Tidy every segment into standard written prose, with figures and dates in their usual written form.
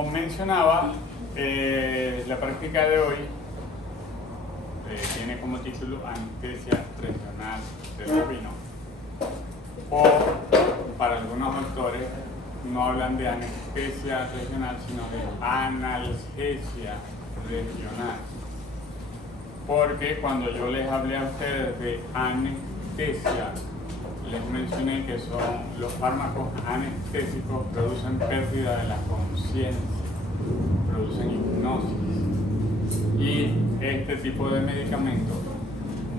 Como mencionaba, la práctica de hoy tiene como título anestesia regional del bovino, o para algunos autores no hablan de anestesia regional sino de analgesia regional, porque cuando yo les hablé a ustedes de anestesia les mencioné que los fármacos anestésicos producen pérdida de la conciencia, producen hipnosis, y este tipo de medicamento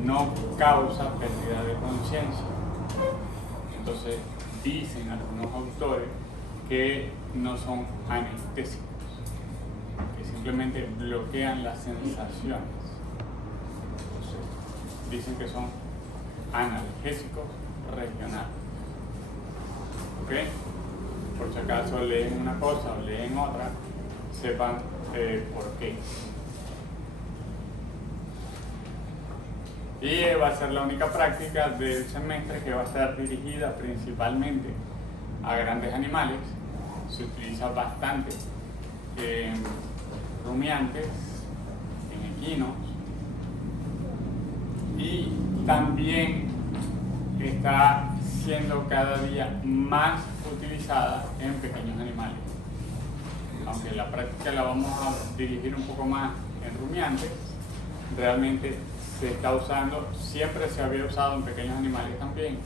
no causa pérdida de conciencia. Entonces dicen algunos autores que no son anestésicos, que simplemente bloquean las sensaciones. Entonces, dicen que son analgésicos regional. ¿Ok? Por si acaso leen una cosa o leen otra, sepan por qué. Y va a ser la única práctica del semestre que va a estar dirigida principalmente a grandes animales. Se utiliza bastante en rumiantes, en equinos, y también está siendo cada día más utilizada en pequeños animales. Aunque la práctica la vamos a dirigir un poco más en rumiantes, realmente se está usando, siempre se había usado en pequeños animales también,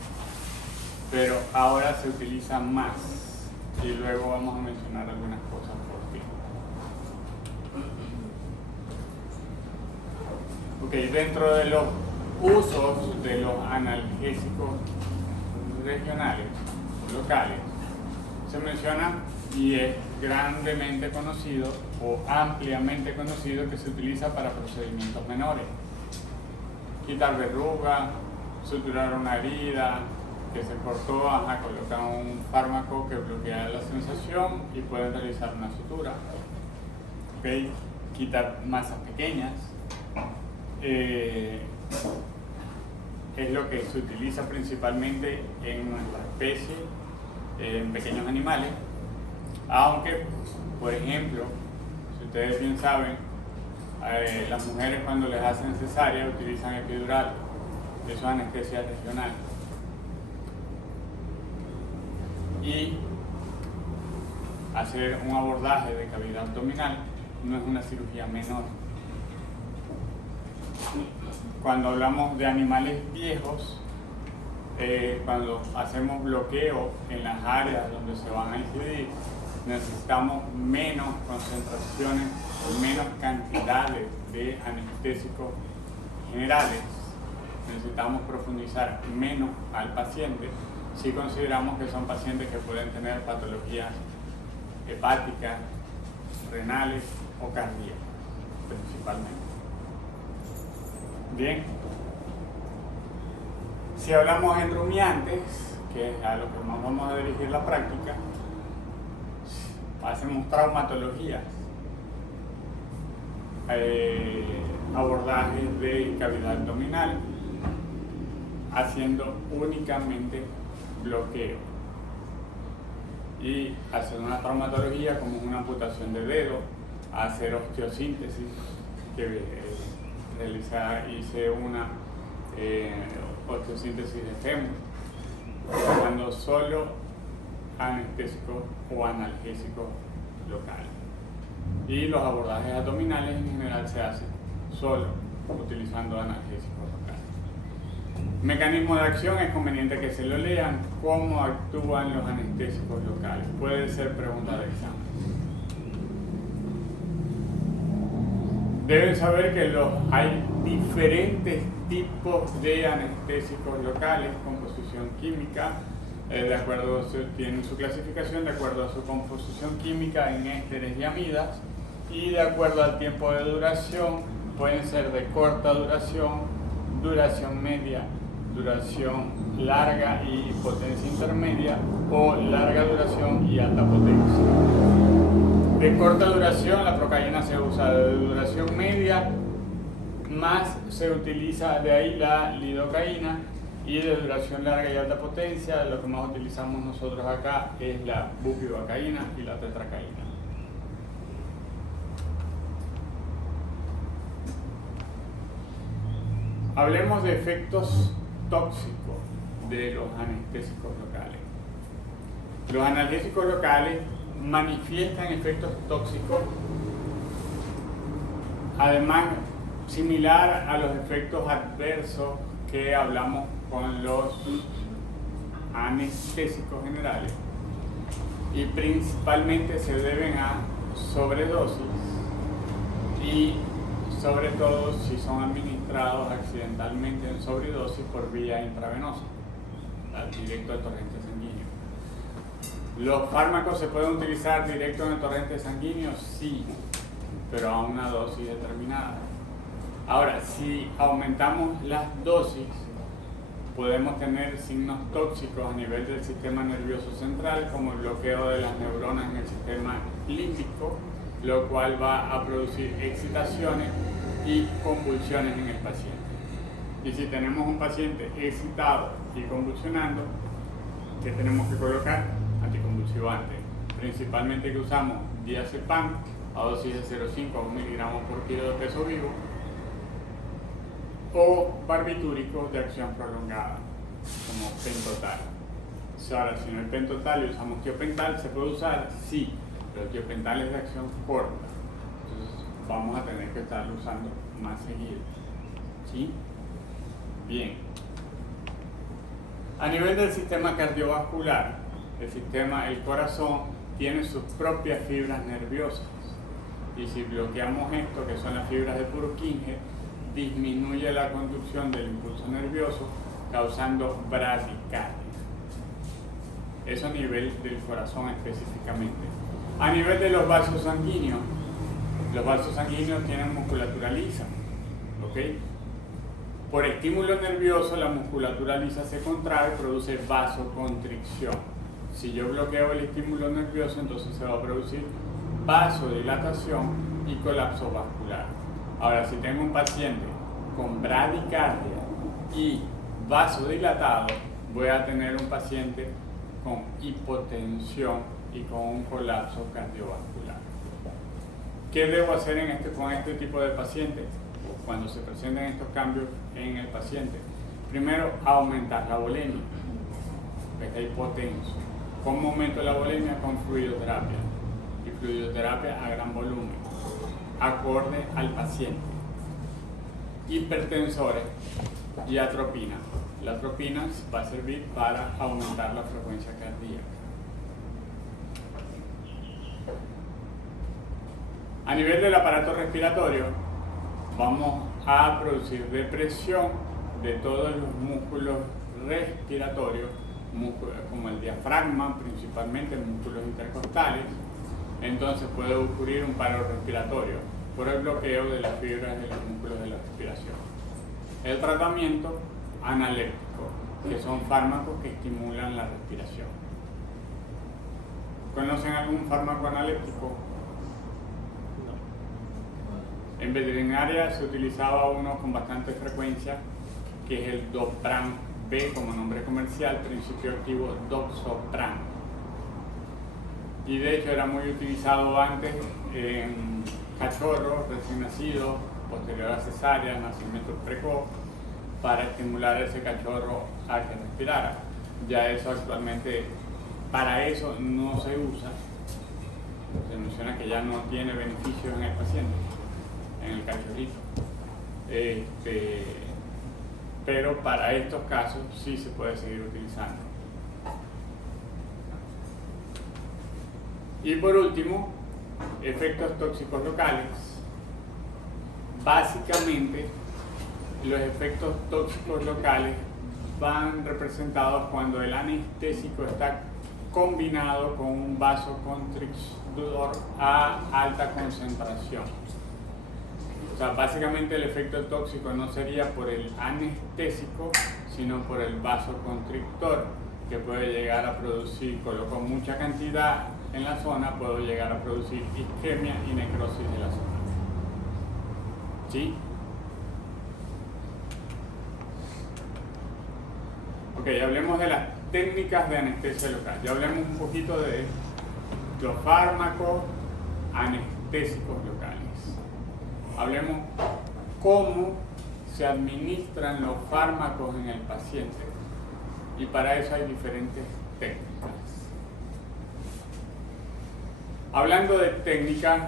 pero ahora se utiliza más, y luego vamos a mencionar algunas cosas por ti. Ok, dentro de los usos de los analgésicos regionales, locales, se menciona y es grandemente conocido o ampliamente conocido que se utiliza para procedimientos menores: quitar verruga, suturar una herida que se cortó, colocan un fármaco que bloquea la sensación y pueden realizar una sutura. ¿Okay? Quitar masas pequeñas. Es lo que se utiliza principalmente en nuestra especie, en pequeños animales, aunque, por ejemplo, si ustedes bien saben, las mujeres cuando les hacen cesárea utilizan epidural. Eso es anestesia regional. Y hacer un abordaje de cavidad abdominal no es una cirugía menor. Cuando hablamos de animales viejos, cuando hacemos bloqueo en las áreas donde se van a incidir, necesitamos menos concentraciones, menos cantidades de anestésicos generales. Necesitamos profundizar menos al paciente si consideramos que son pacientes que pueden tener patologías hepáticas, renales o cardíacas, principalmente. Bien, si hablamos en rumiantes, que es a lo que más vamos a dirigir la práctica, hacemos traumatologías, abordajes de cavidad abdominal, haciendo únicamente bloqueo, y hacer una traumatología como una amputación de dedo, hacer osteosíntesis, que hice una osteosíntesis de fémur, usando solo anestésicos o analgésicos locales. Y los abordajes abdominales en general se hacen solo utilizando analgésicos locales. Mecanismo de acción: es conveniente que se lo lean. ¿Cómo actúan los anestésicos locales? Puede ser pregunta de examen. Deben saber que hay diferentes tipos de anestésicos locales, composición química, de acuerdo, tienen su clasificación de acuerdo a su composición química en ésteres y amidas, y de acuerdo al tiempo de duración, pueden ser de corta duración, duración media, duración larga y potencia intermedia, o larga duración y alta potencia. De corta duración, la procaína se usa. De duración media, más se utiliza de ahí la lidocaína, y de duración larga y alta potencia, lo que más utilizamos nosotros acá es la bupivacaína y la tetracaína. Hablemos de efectos tóxicos de los anestésicos locales. Los analgésicos locales manifiestan efectos tóxicos, además similar a los efectos adversos que hablamos con los anestésicos generales, y principalmente se deben a sobredosis y sobre todo si son administrados accidentalmente en sobredosis por vía intravenosa, directo al torrente sanguíneo. ¿Los fármacos se pueden utilizar directo en el torrente sanguíneo? Sí, pero a una dosis determinada. Ahora, si aumentamos las dosis, podemos tener signos tóxicos a nivel del sistema nervioso central, como el bloqueo de las neuronas en el sistema límbico, lo cual va a producir excitaciones y convulsiones en el paciente. Y si tenemos un paciente excitado y convulsionando, ¿qué tenemos que colocar? Anticonvulsivante. Principalmente que usamos diazepam a dosis de 0,5 miligramos por kilo de peso vivo, o barbitúricos de acción prolongada, como pentotal. Ahora, si no hay pentotal y usamos tiopental, ¿se puede usar? Sí, pero tiopental es de acción corta, entonces vamos a tener que estarlo usando más seguido. ¿Sí? Bien. A nivel del sistema cardiovascular, el corazón tiene sus propias fibras nerviosas, y si bloqueamos esto, que son las fibras de Purkinje, disminuye la conducción del impulso nervioso, causando bradicardia. Eso a nivel del corazón específicamente. A nivel de los vasos sanguíneos tienen musculatura lisa, ¿ok? Por estímulo nervioso, la musculatura lisa se contrae y produce vasoconstricción. Si yo bloqueo el estímulo nervioso, entonces se va a producir vasodilatación y colapso vascular. Ahora, si tengo un paciente con bradicardia y vasodilatado, voy a tener un paciente con hipotensión y con un colapso cardiovascular. ¿Qué debo hacer con este tipo de pacientes? Cuando se presenten estos cambios en el paciente, primero, aumentar la volemia, que está hipotenso. ¿Cómo aumento la volemia? Con fluidoterapia, y fluidoterapia a gran volumen, acorde al paciente. Hipertensores y atropina. La atropina va a servir para aumentar la frecuencia cardíaca. A nivel del aparato respiratorio, vamos a producir depresión de todos los músculos respiratorios, como el diafragma, principalmente músculos intercostales. Entonces puede ocurrir un paro respiratorio por el bloqueo de las fibras de los músculos de la respiración. El tratamiento analéptico, que son fármacos que estimulan la respiración. ¿Conocen algún fármaco analéptico? En veterinaria se utilizaba uno con bastante frecuencia, que es el Dopran B como nombre comercial, principio activo Doxopran. Y de hecho era muy utilizado antes en cachorros recién nacidos, posterior a cesárea, nacimiento precoz, para estimular a ese cachorro a que respirara. Ya eso actualmente, para eso no se usa. Se menciona que ya no tiene beneficios en el paciente, en el cachorrito. Pero para estos casos sí se puede seguir utilizando. Y por último, efectos tóxicos locales. Básicamente, los efectos tóxicos locales van representados cuando el anestésico está combinado con un vasoconstrictor a alta concentración. O sea, básicamente el efecto tóxico no sería por el anestésico, sino por el vasoconstrictor, que puede llegar a producir, coloco mucha cantidad en la zona, puedo llegar a producir isquemia y necrosis de la zona. ¿Sí? Ok, hablemos de las técnicas de anestesia local. Ya hablemos un poquito de los fármacos anestésicos locales. Hablemos cómo se administran los fármacos en el paciente. Y para eso hay diferentes técnicas. Hablando de técnicas,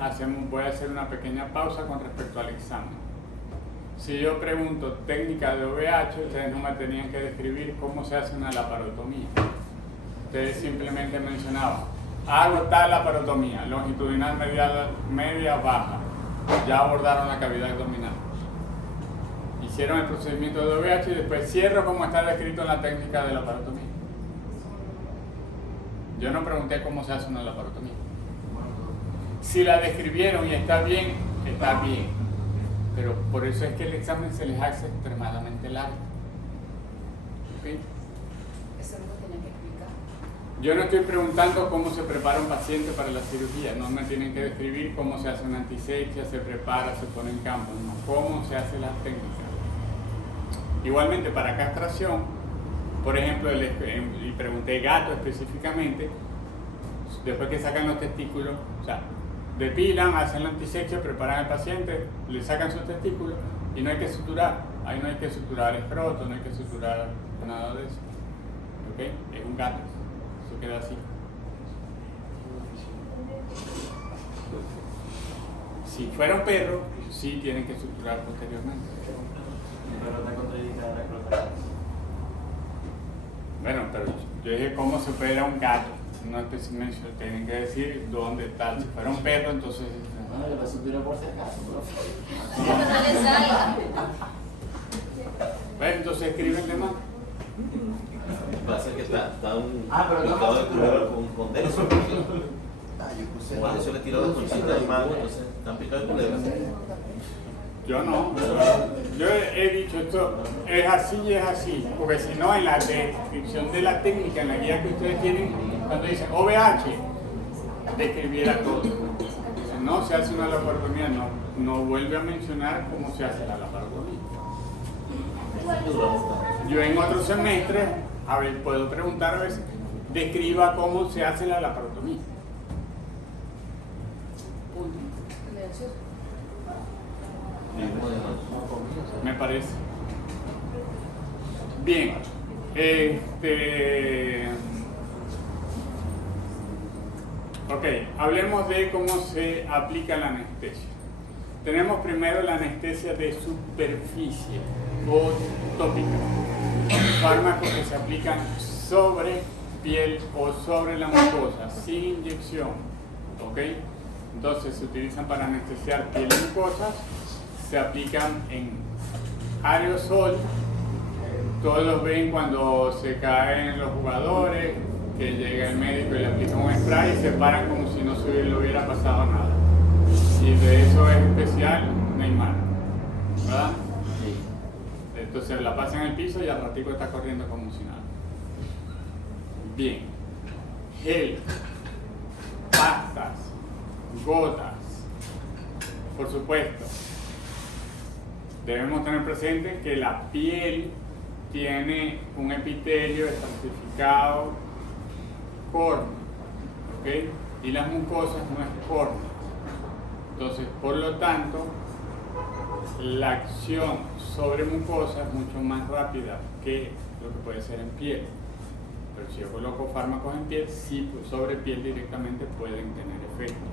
voy a hacer una pequeña pausa con respecto al examen. Si yo pregunto técnica de OVH, ustedes no me tenían que describir cómo se hace una laparotomía. Ustedes simplemente mencionaban, hago tal laparotomía, longitudinal media baja, ya abordaron la cavidad abdominal. Hicieron el procedimiento de OVH y después cierro como está descrito en la técnica de laparotomía. Yo no pregunté cómo se hace una laparotomía. Si la describieron y está bien, está bien. Pero por eso es que el examen se les hace extremadamente largo. ¿Okay? Eso no lo tenía que explicar. Yo no estoy preguntando cómo se prepara un paciente para la cirugía. No me tienen que describir cómo se hace una antisepsia, se prepara, se pone en campo. No, cómo se hace la técnica. Igualmente para castración, por ejemplo, y pregunté gato específicamente, después que sacan los testículos, o sea, depilan, hacen la antisepsia, preparan al paciente, le sacan sus testículos y no hay que suturar. Ahí no hay que suturar escroto, no hay que suturar nada de eso. ¿Ok? Es un gato. Eso queda así. Si fuera un perro, sí tienen que suturar posteriormente. Pero está contraindicada la escrotal. Bueno, pero yo dije cómo se opera un gato. No específicamente tienen que decir dónde está. Si fuera un perro, entonces. No, yo la sutura por si acaso, Que no le salga. Bueno, entonces escriben de más. Pasa que está un pero no picado va a de culebra con denso. yo puse. Cuando se le tiró la conchita del mango, entonces están picados de culebra. Yo no. Yo he dicho esto es así y es así. Porque si no, en la descripción de la técnica, en la guía que ustedes tienen, cuando dicen OVH, describiera todo. Si no se hace una laparotomía, no vuelve a mencionar cómo se hace la laparotomía. Yo en otro semestre, a ver, puedo preguntar a veces, describa cómo se hace la laparotomía. Punto. Me parece. Bien. Ok, hablemos de cómo se aplica la anestesia. Tenemos primero la anestesia de superficie o tópica. Fármacos que se aplican sobre piel o sobre la mucosa, sin inyección. ¿Ok? Entonces se utilizan para anestesiar piel y mucosas. Se aplican en aerosol. Todos los ven cuando se caen los jugadores, que llega el médico y le aplica un spray y se paran como si no se le hubiera pasado nada. Y de eso es especial Neymar, ¿verdad? Sí. Entonces la pasa en el piso y al ratico está corriendo como si nada. Bien. Gel, pastas, gotas, por supuesto. Debemos tener presente que la piel tiene un epitelio estratificado córneo, ¿ok? Y las mucosas no es córneo. Entonces, por lo tanto, la acción sobre mucosa es mucho más rápida que lo que puede ser en piel. Pero si yo coloco fármacos en piel, sí, pues sobre piel directamente pueden tener efecto.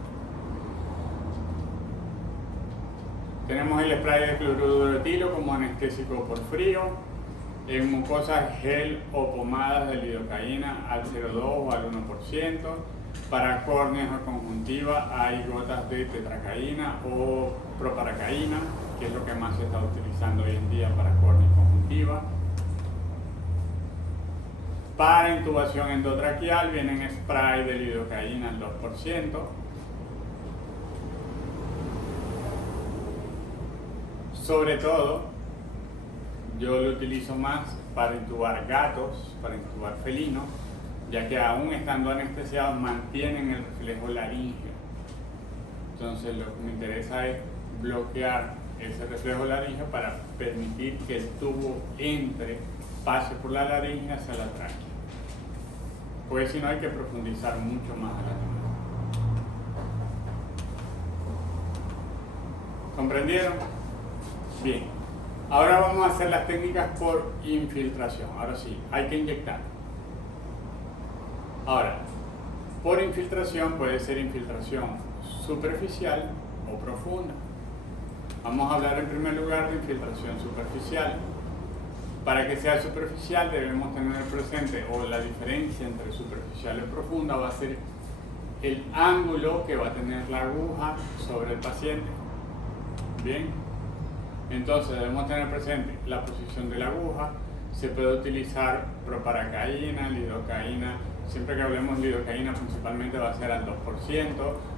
Tenemos el spray de cloruro de etilo como anestésico por frío. En mucosas, gel o pomadas de lidocaína al 0,2 o al 1%. Para córneas o conjuntiva hay gotas de tetracaína o proparacaína, que es lo que más se está utilizando hoy en día para córnea y conjuntiva. Para intubación endotraqueal vienen spray de lidocaína al 2%. Sobre todo, yo lo utilizo más para intubar gatos, para intubar felinos, ya que aún estando anestesiados mantienen el reflejo laríngeo. Entonces lo que me interesa es bloquear ese reflejo laríngeo para permitir que el tubo pase por la laringe hacia la tráquea. Pues si no hay que profundizar mucho más a la tráquea. ¿Comprendieron? Bien. Ahora vamos a hacer las técnicas por infiltración. Ahora sí, hay que inyectar. Ahora, por infiltración puede ser infiltración superficial o profunda. Vamos a hablar en primer lugar de infiltración superficial. Para que sea superficial debemos tener presente, o la diferencia entre superficial y profunda va a ser el ángulo que va a tener la aguja sobre el paciente. Bien, entonces debemos tener presente la posición de la aguja. Se puede utilizar proparacaína, lidocaína. Siempre que hablemos de lidocaína principalmente va a ser al 2%.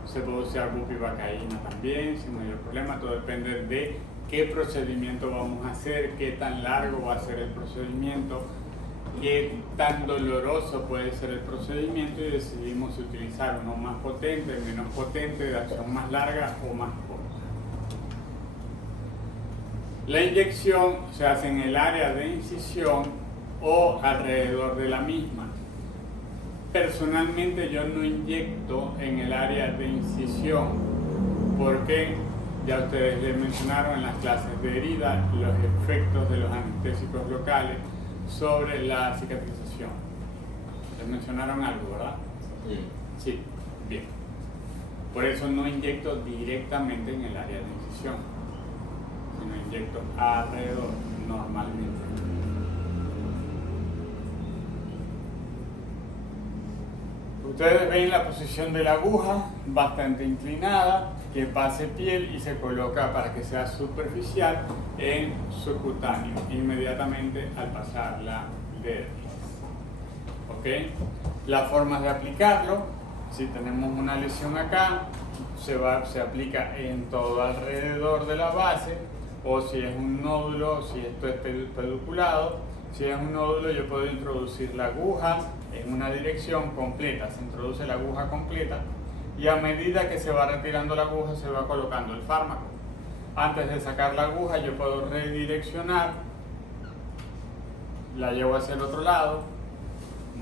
Se puede usar bupivacaína también sin mayor problema. Todo depende de qué procedimiento vamos a hacer, qué tan largo va a ser el procedimiento, qué tan doloroso puede ser el procedimiento, y decidimos si utilizar uno más potente, menos potente, de acción más larga o más corta. La inyección se hace en el área de incisión o alrededor de la misma. Personalmente yo no inyecto en el área de incisión porque ya ustedes les mencionaron en las clases de herida los efectos de los anestésicos locales sobre la cicatrización. Les mencionaron algo, ¿verdad? Sí. Sí, bien. Por eso no inyecto directamente en el área de incisión, sino inyecto alrededor normalmente. Ustedes ven la posición de la aguja bastante inclinada, que pase piel y se coloca para que sea superficial en subcutáneo inmediatamente al pasar la dermis. ¿Ok? Las formas de aplicarlo: si tenemos una lesión acá, se aplica en todo alrededor de la base, o si es un nódulo, si esto es peduculado, si es un nódulo yo puedo introducir la aguja en una dirección completa. Se introduce la aguja completa y a medida que se va retirando la aguja se va colocando el fármaco. Antes de sacar la aguja yo puedo redireccionar, la llevo hacia el otro lado,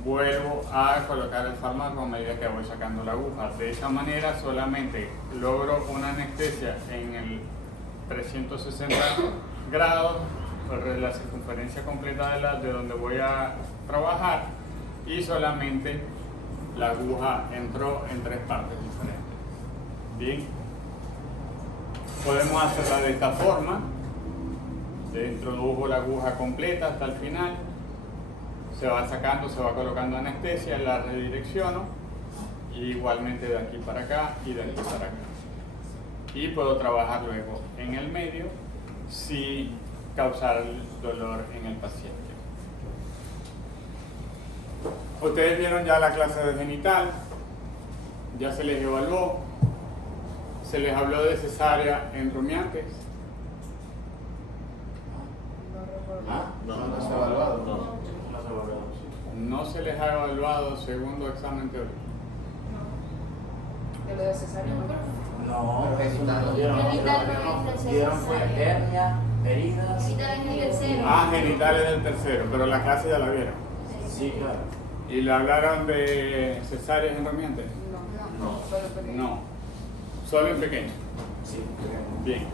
vuelvo a colocar el fármaco a medida que voy sacando la aguja. De esa manera solamente logro una anestesia en el 360 grados, la circunferencia completa de donde voy a trabajar, y solamente la aguja entró en 3 partes diferentes. Bien, podemos hacerla de esta forma. Se introdujo la aguja completa hasta el final, se va sacando, se va colocando anestesia, la redirecciono, y igualmente de aquí para acá y de aquí para acá. Y puedo trabajar luego en el medio sin causar el dolor en el paciente. Ustedes vieron ya la clase de genital, ya se les evaluó, se les habló de cesárea en rumiantes. No se ha evaluado. No se les ha evaluado segundo examen teórico. De lo de cesárea, No, Pero genital no es dieron fue hernia, heridas. Genital es el tercero. Ah, genitales del tercero, pero la clase ya la vieron. Sí, claro. ¿Y le hablaron de cesáreas en rumiantes? No, solo pequeño. No, solo en pequeño. Sí, Bien.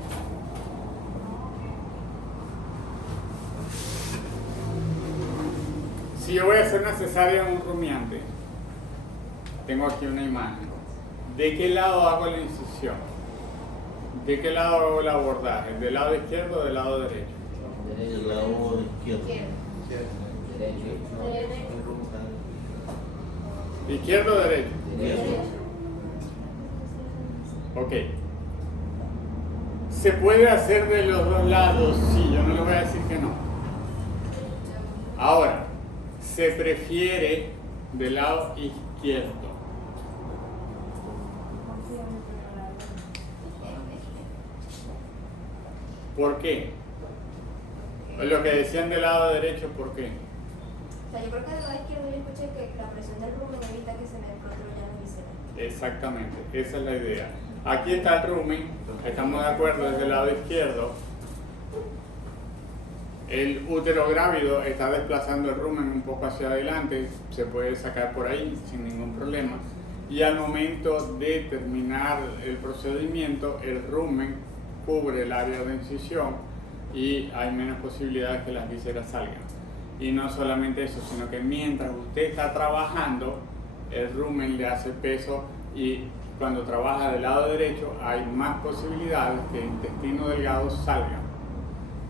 Si yo voy a hacer una cesárea en un rumiante, tengo aquí una imagen. ¿De qué lado hago la incisión? ¿De qué lado hago el abordaje? ¿Del lado izquierdo o del lado derecho? Del lado izquierdo. ¿Izquierdo o derecho? Izquierdo. Ok. ¿Se puede hacer de los dos lados? Sí, yo no le voy a decir que no. Ahora, se prefiere del lado izquierdo. ¿Por qué? Lo que decían del lado derecho, ¿por qué? O sea, yo creo que del lado izquierdo yo escuché que la presión del rumen evita que se me descontrole la visera. Exactamente, esa es la idea. Aquí está el rumen, estamos de acuerdo, desde el lado izquierdo. El útero grávido está desplazando el rumen un poco hacia adelante, se puede sacar por ahí sin ningún problema. Y al momento de terminar el procedimiento, el rumen cubre el área de incisión, y hay menos posibilidades que las vísceras salgan. Y no solamente eso, sino que mientras usted está trabajando, el rumen le hace peso y cuando trabaja del lado derecho hay más posibilidades que el intestino delgado salga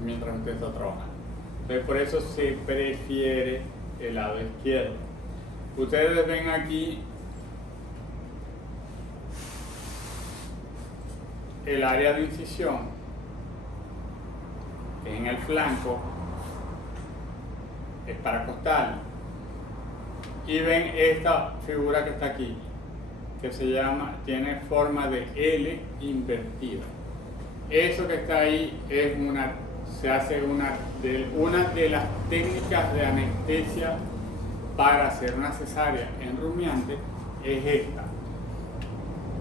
mientras usted está trabajando. Entonces por eso se prefiere el lado izquierdo. Ustedes ven aquí el área de incisión, que en el flanco es paracostal, y ven esta figura que está aquí, que se llama, tiene forma de L invertida. Eso que está ahí es se hace una de las técnicas de anestesia para hacer una cesárea en rumiante, es esta.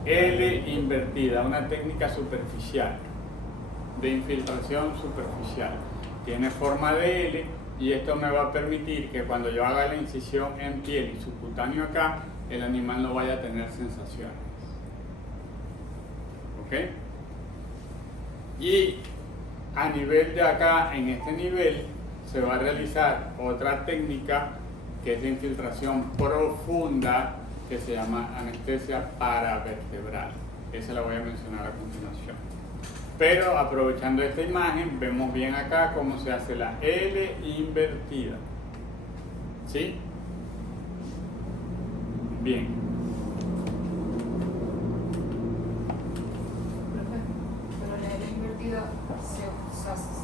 L invertida, una técnica superficial, de infiltración superficial. Tiene forma de L y esto me va a permitir que cuando yo haga la incisión en piel y subcutáneo acá, el animal no vaya a tener sensaciones. ¿Ok? Y a nivel de acá, en este nivel, se va a realizar otra técnica que es de infiltración profunda, que se llama anestesia paravertebral. Esa la voy a mencionar a continuación. Pero aprovechando esta imagen, vemos bien acá cómo se hace la L invertida. ¿Sí? Bien. Pero la L invertida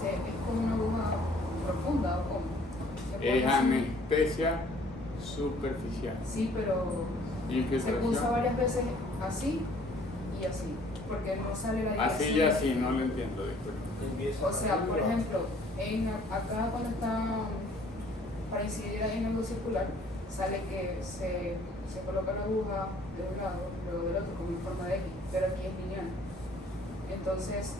es como una aguja profunda, ¿o cómo? Es anestesia superficial. Sí, pero se Infiltración. usa varias veces así y así, porque no sale la dirección. Así y así, no lo entiendo, disculpe. O sea, por ejemplo, acá cuando está para incidir ahí en algo circular, sale que se coloca la aguja de un lado, luego del otro, como en forma de X, pero aquí es lineal. Entonces,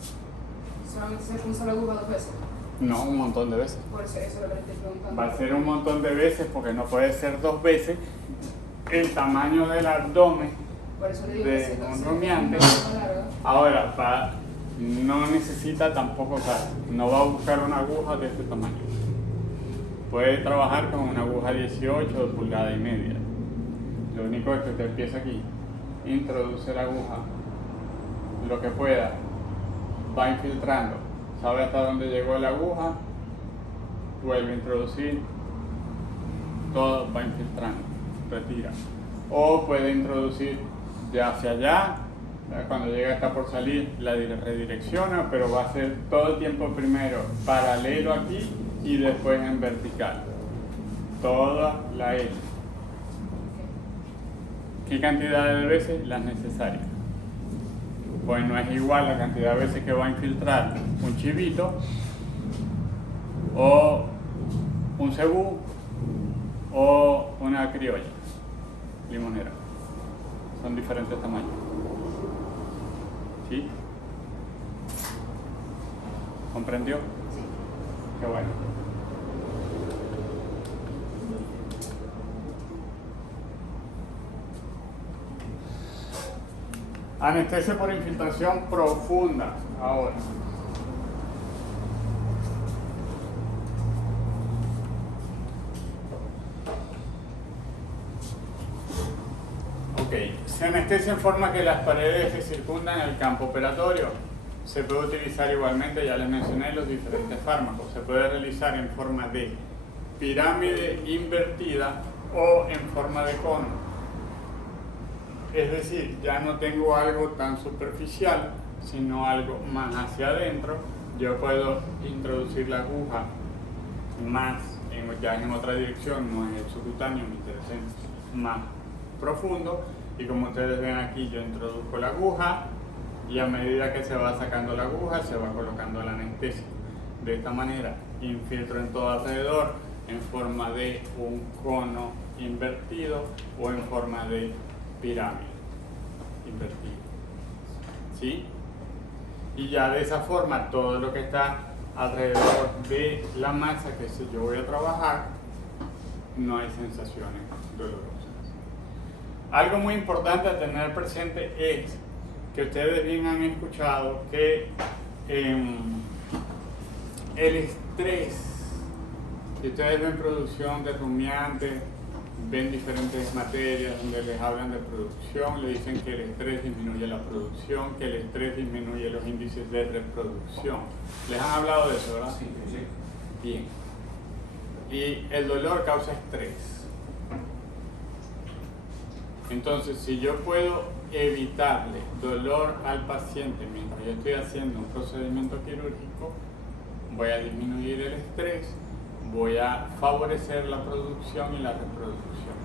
solamente se puso la aguja 2 veces. No, un montón de veces. Por eso es lo que le estoy preguntando. Va a ser un montón de veces porque no puede ser 2 veces el tamaño del abdomen Por eso le digo que de si un entonces rumiante. es una larga. Ahora, no necesita tampoco, o sea, no va a buscar una aguja de este tamaño. Puede trabajar con una aguja 18 de pulgada y media. Lo único es que usted empieza aquí, introduce la aguja, lo que pueda, va infiltrando, sabe hasta dónde llegó la aguja, vuelve a introducir, todo va infiltrando, retira. O puede introducir de hacia allá, cuando llega está por salir, la redirecciona, pero va a ser todo el tiempo primero paralelo aquí y después en vertical. Toda la L. ¿Qué cantidad de veces? Las necesarias. Pues no es igual la cantidad de veces que va a infiltrar un chivito o un cebú o una criolla limonera. Son diferentes tamaños. ¿Sí? ¿Comprendió? Sí. Qué bueno. Anestesia por infiltración profunda. Ahora. Ok. Se anestesia en forma que las paredes que circundan el campo operatorio. Se puede utilizar igualmente, ya les mencioné, los diferentes fármacos. Se puede realizar en forma de pirámide invertida o en forma de cono. Es decir, ya no tengo algo tan superficial, sino algo más hacia adentro. Yo puedo introducir la aguja más, ya en otra dirección, no en el subcutáneo, me interesa más profundo. Y como ustedes ven aquí, yo introduzco la aguja y a medida que se va sacando la aguja, se va colocando el anestésico. De esta manera, infiltro en todo alrededor en forma de un cono invertido o en forma de pirámide invertida. ¿Sí? Y ya de esa forma, todo lo que está alrededor de la masa que yo voy a trabajar, no hay sensaciones dolorosas. Algo muy importante a tener presente es que ustedes bien han escuchado que El estrés. Si ustedes ven producción de rumiantes, ven diferentes materias donde les hablan de producción, le dicen que el estrés disminuye la producción, que el estrés disminuye los índices de reproducción. ¿Les han hablado de eso, verdad? Sí. Bien. Y el dolor causa estrés. Entonces, si yo puedo evitarle dolor al paciente mientras yo estoy haciendo un procedimiento quirúrgico, voy a disminuir el estrés, voy a favorecer la producción y la reproducción.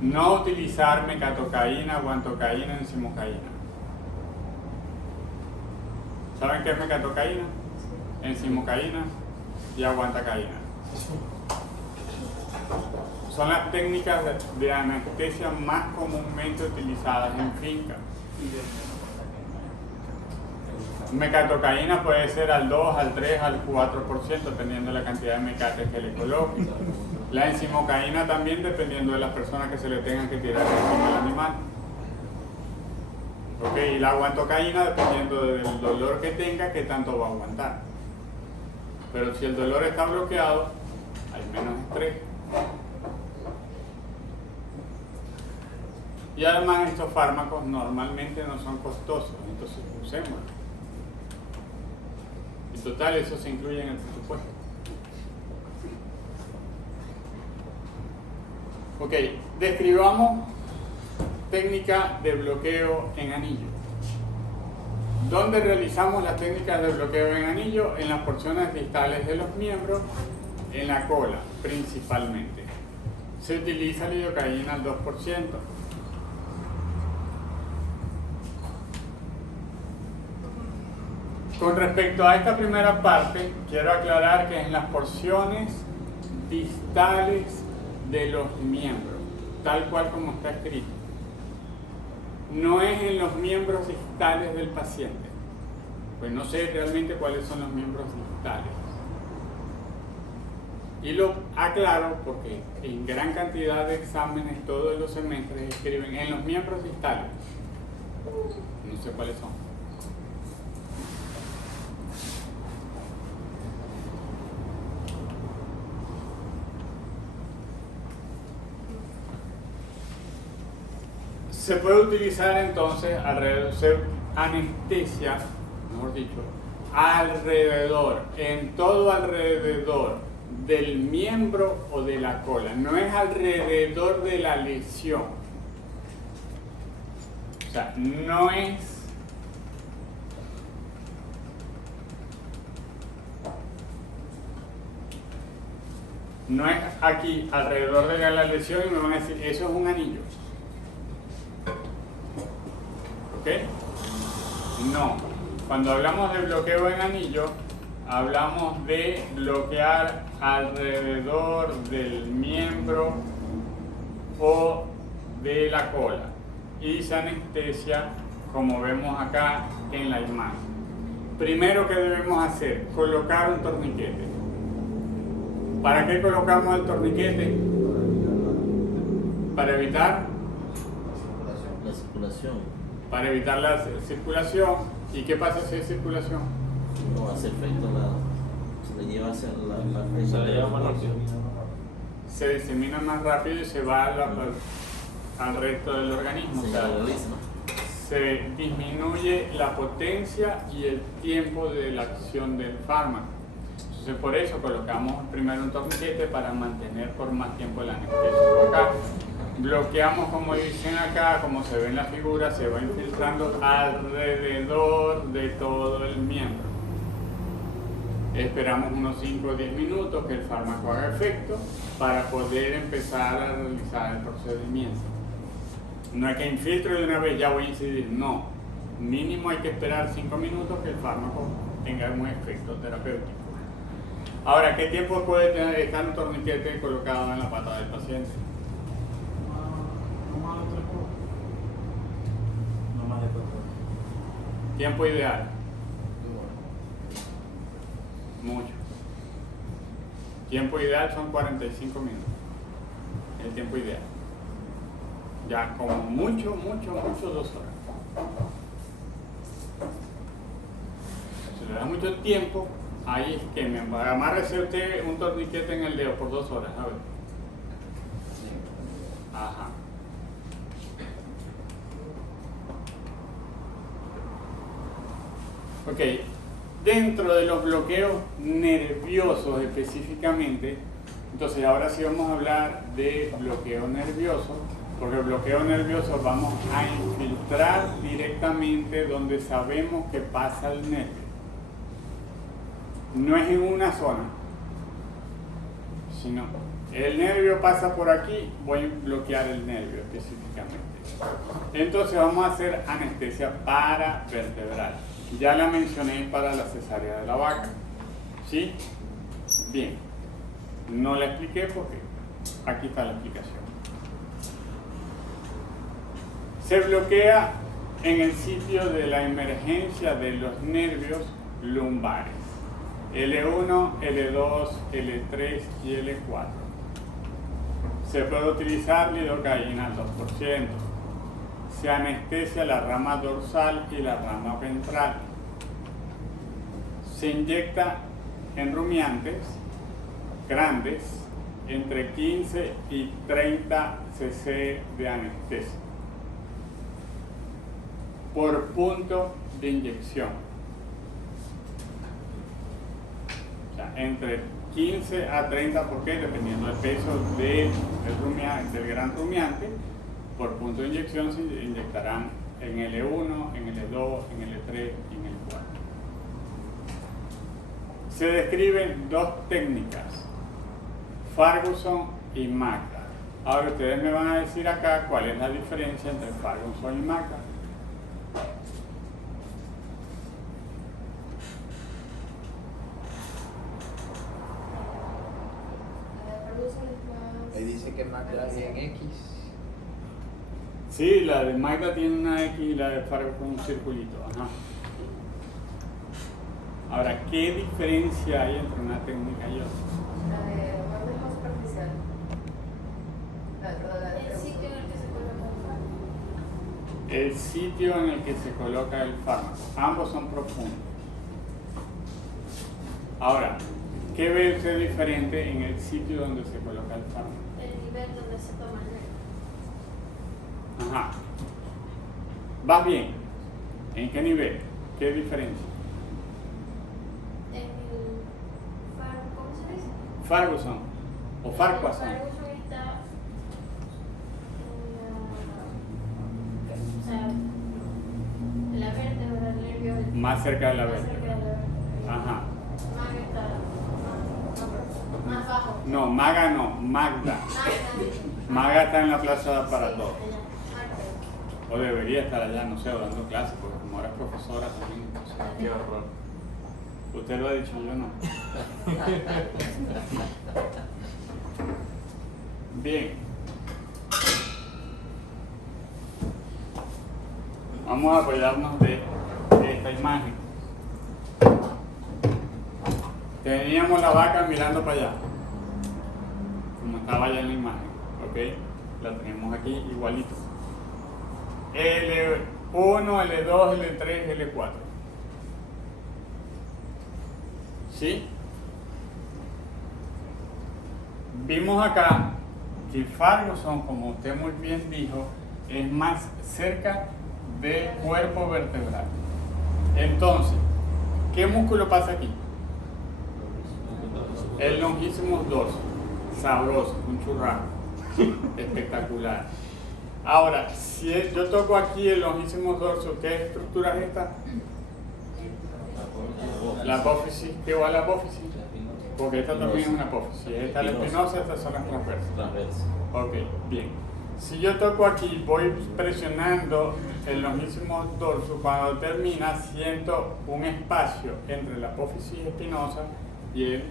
No utilizar mecatocaína, guantocaína, encimocaína. ¿Saben qué es mecatocaína? Encimocaína y aguantacaína. Son las técnicas de anestesia más comúnmente utilizadas en finca. Mecatocaína puede ser al 2, al 3, al 4%, dependiendo de la cantidad de mecates que le coloquen. La encimocaína también, dependiendo de las personas que se le tengan que tirar encima al animal. Y la guantocaína, dependiendo del dolor que tenga, qué tanto va a aguantar. Pero si el dolor está bloqueado, hay menos estrés. Y además estos fármacos normalmente no son costosos, entonces usémoslos. En total eso se incluye en el presupuesto. Ok, describamos técnica de bloqueo en anillo. ¿Dónde realizamos las técnicas de bloqueo en anillo? En las porciones distales de los miembros, en la cola principalmente. Se utiliza lidocaína al 2%. Con respecto a esta primera parte, quiero aclarar que en las porciones distales de los miembros, tal cual como está escrito. No es en los miembros distales del paciente, pues no sé realmente cuáles son los miembros distales. Y lo aclaro porque en gran cantidad de exámenes todos los semestres escriben en los miembros distales. No sé cuáles son. Se puede utilizar entonces anestesia, mejor dicho, alrededor, en todo alrededor del miembro o de la cola. No es alrededor de la lesión. O sea, no es aquí alrededor de la lesión y me van a decir, eso es un anillo. ¿Ok? No. Cuando hablamos de bloqueo en anillo, hablamos de bloquear alrededor del miembro o de la cola. Y se anestesia, como vemos acá en la imagen. Primero, ¿qué debemos hacer? Colocar un torniquete. ¿Para qué colocamos el torniquete? Para evitar La circulación. Para evitar la circulación. ¿Y qué pasa si hay circulación? No hace efecto, se le lleva a hacer la Se le lleva más rápido. Se disemina más rápido y se va al resto del organismo. Se O sea, realiza, ¿no? se disminuye la potencia y el tiempo de la acción del fármaco. Entonces, por eso colocamos primero un torniquete para mantener por más tiempo el anestésico acá. Bloqueamos, como dicen acá, como se ve en la figura, se va infiltrando alrededor de todo el miembro. Esperamos unos 5 o 10 minutos que el fármaco haga efecto para poder empezar a realizar el procedimiento. No es que infiltro de una vez ya voy a incidir, no. Mínimo hay que esperar 5 minutos que el fármaco tenga un efecto terapéutico. Ahora, ¿qué tiempo puede estar un torniquete colocado en la pata del paciente? No más de 4 horas. Tiempo ideal. Mucho. Tiempo ideal son 45 minutos. El tiempo ideal. Ya como mucho, 2 horas. Se le da muy mucho tiempo, ahí isquemia. Amárrese usted un torniquete en el dedo por 2 horas, a ver. Ajá. Ok, dentro de los bloqueos nerviosos específicamente, entonces ahora sí vamos a hablar de bloqueo nervioso, porque el bloqueo nervioso vamos a infiltrar directamente donde sabemos que pasa el nervio. No es en una zona, sino el nervio pasa por aquí, voy a bloquear el nervio específicamente. Entonces vamos a hacer anestesia paravertebral. Ya la mencioné para la cesárea de la vaca. ¿Sí? Bien. No la expliqué porque aquí está la explicación. Se bloquea en el sitio de la emergencia de los nervios lumbares. L1, L2, L3 y L4. Se puede utilizar lidocaína al 2%. Se anestesia la rama dorsal y la rama ventral. Se inyecta en rumiantes grandes entre 15 y 30 cc de anestesia por punto de inyección. O sea, entre 15 a 30, ¿por qué? Dependiendo del peso del gran rumiante, por punto de inyección se inyectarán en L1, en L2, en L3 y en L4. Se describen 2 técnicas, Ferguson y Magda. Ahora ustedes me van a decir acá cuál es la diferencia entre Ferguson y Magda. Ahí dice que Magda tiene X. Sí, la de Magda tiene una X y la de Ferguson un circulito. Ajá. Ahora, ¿qué diferencia hay entre una técnica y otra? La de Magda es más superficial. El sitio en el que se coloca el fármaco. El sitio en el que se coloca el fármaco. Ambos son profundos. Ahora, ¿qué ve usted diferente en el sitio donde se coloca el fármaco? El nivel donde se toma el nervio. Ajá. ¿Vas bien? ¿En qué nivel? ¿Qué diferencia? En el ¿cómo se dice? Ferguson o Farquharson. El Ferguson está en la vértebra del nervio. Más cerca de la Más vértebra. cerca de la vértebra. Ajá. Maga está más bajo. No, Maga no, Magda. Maga está en la plaza para todos. O debería estar allá, no sé, dando clases, porque como ahora es profesora también. No sé. Qué horror. Usted lo ha dicho, yo no. Bien. Vamos a apoyarnos de esta imagen. Teníamos la vaca mirando para allá, como estaba allá en la imagen, ¿ok? La tenemos aquí igualito. L1, L2, L3, L4. ¿Sí? Vimos acá que Ferguson, como usted muy bien dijo, es más cerca del cuerpo vertebral. Entonces, ¿qué músculo pasa aquí? El longísimo dorso. Sabroso, un churrasco. Espectacular. Ahora, si yo toco aquí el longísimo dorso, ¿qué estructura es esta? La apófisis. ¿Qué va a la apófisis? Porque esta también es una apófisis. Esta es la espinosa, estas son las transversas. Ok, bien. Si yo toco aquí, voy presionando el longísimo dorso, cuando termina siento un espacio entre la apófisis espinosa y el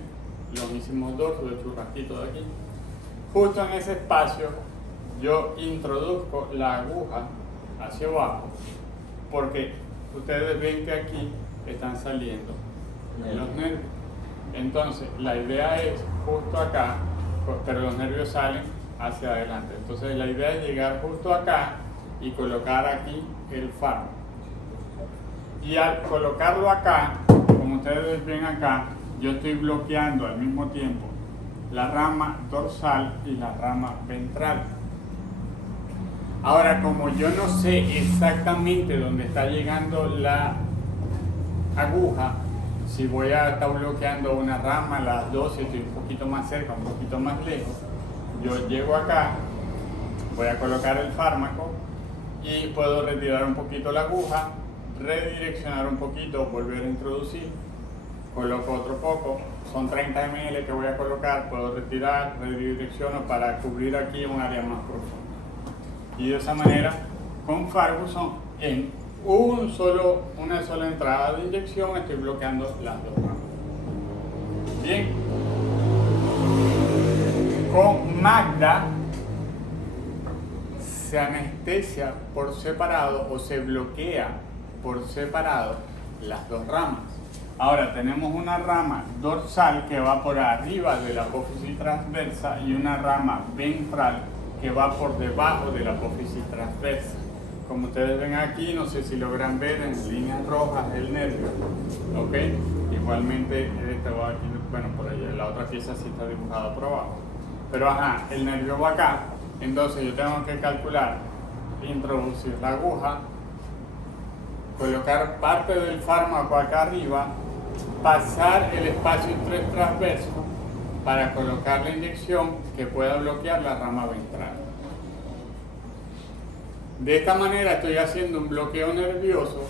longísimo dorso del churrasquito de aquí. Justo en ese espacio yo introduzco la aguja hacia abajo, porque ustedes ven que aquí están saliendo los nervios. Entonces la idea es justo acá, pero los nervios salen hacia adelante. Entonces la idea es llegar justo acá y colocar aquí el fármaco. Y al colocarlo acá, como como ustedes ven acá, yo estoy bloqueando al mismo tiempo la rama dorsal y la rama ventral. Ahora, como yo no sé exactamente dónde está llegando la aguja, si voy a estar bloqueando una rama, las dos, si estoy un poquito más cerca, un poquito más lejos, yo llego acá, voy a colocar el fármaco y puedo retirar un poquito la aguja, redireccionar un poquito, volver a introducir, coloco otro poco, son 30 ml que voy a colocar, puedo retirar, redirecciono para cubrir aquí un área más profunda. Y de esa manera, con Farguson, en una sola entrada de inyección, estoy bloqueando las dos ramas. Bien. Con Magda, se anestesia por separado o se bloquea por separado las dos ramas. Ahora tenemos una rama dorsal que va por arriba de la apófisis transversa y una rama ventral que va por debajo de la apófisis transversa. Como ustedes ven aquí, no sé si logran ver en líneas rojas el nervio, ¿ok? Igualmente este va aquí, bueno, por allá, la otra pieza sí está dibujada por abajo. Pero ajá, el nervio va acá, entonces yo tengo que calcular, introducir la aguja, colocar parte del fármaco acá arriba, pasar el espacio transverso para colocar la inyección que pueda bloquear la rama ventral. De esta manera estoy haciendo un bloqueo nervioso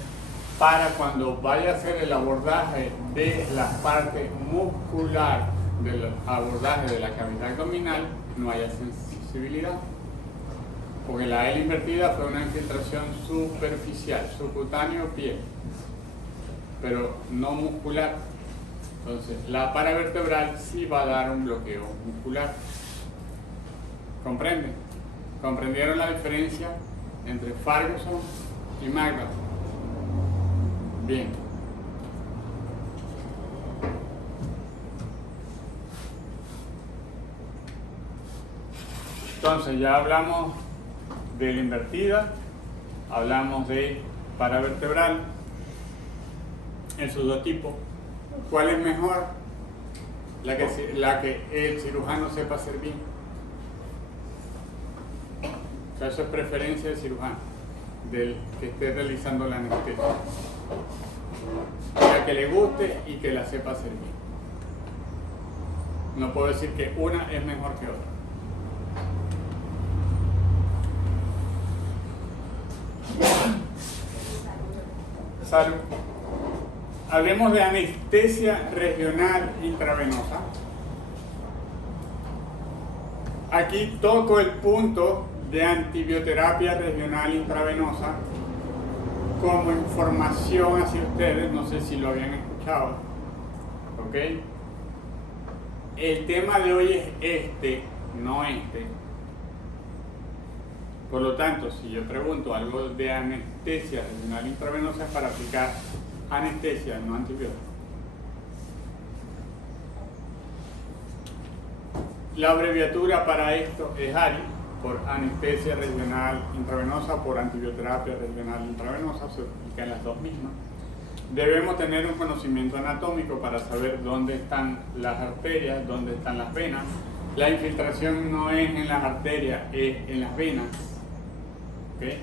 para cuando vaya a hacer el abordaje de la parte muscular del abordaje de la cavidad abdominal no haya sensibilidad. Porque la L invertida fue una infiltración superficial, subcutáneo piel, pero no muscular. Entonces, la paravertebral sí va a dar un bloqueo muscular. ¿Comprenden? ¿Comprendieron la diferencia entre Farguson y Magda? Bien. Entonces, ya hablamos de la invertida, hablamos de paravertebral en sus dos tipos. ¿Cuál es mejor? La que el cirujano sepa hacer bien. O sea, eso es preferencia del cirujano, del que esté realizando la anestesia. La que le guste y que la sepa hacer bien. No puedo decir que una es mejor que otra. Salud. Hablemos de anestesia regional intravenosa. Aquí toco el punto de antibioterapia regional intravenosa como información hacia ustedes, no sé si lo habían escuchado. ¿Ok? El tema de hoy es este, no este. Por lo tanto, si yo pregunto algo de anestesia regional intravenosa es para aplicar anestesia, no antibiótico. La abreviatura para esto es ARI, por anestesia regional intravenosa, por antibioterapia regional intravenosa, se aplican las dos mismas. Debemos tener un conocimiento anatómico para saber dónde están las arterias, dónde están las venas. La infiltración no es en las arterias, es en las venas. ¿Okay?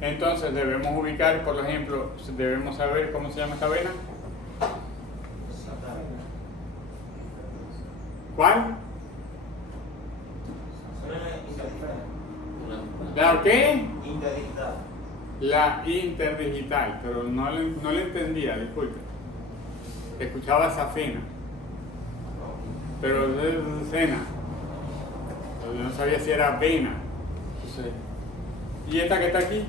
Entonces debemos ubicar, por ejemplo, debemos saber cómo se llama esta vena. ¿Cuál? ¿La qué? Interdigital. La interdigital, pero no le entendía, disculpe. Escuchaba safena, pero es cena. Yo no sabía si era vena. Entonces, ¿y esta que está aquí?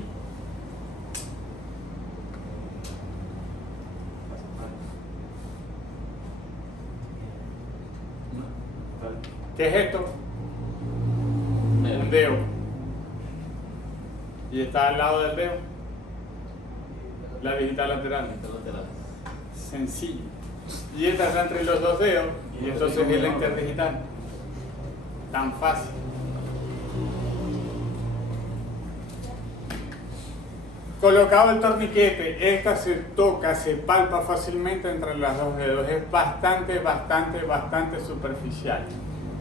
¿Qué es esto? Un dedo. Y está al lado del dedo la digital lateral. Sencillo. Y esta está entre los dos dedos y entonces es la interdigital. Tan fácil. Colocado el torniquete, esta se toca, se palpa fácilmente entre los dos dedos. Es bastante superficial.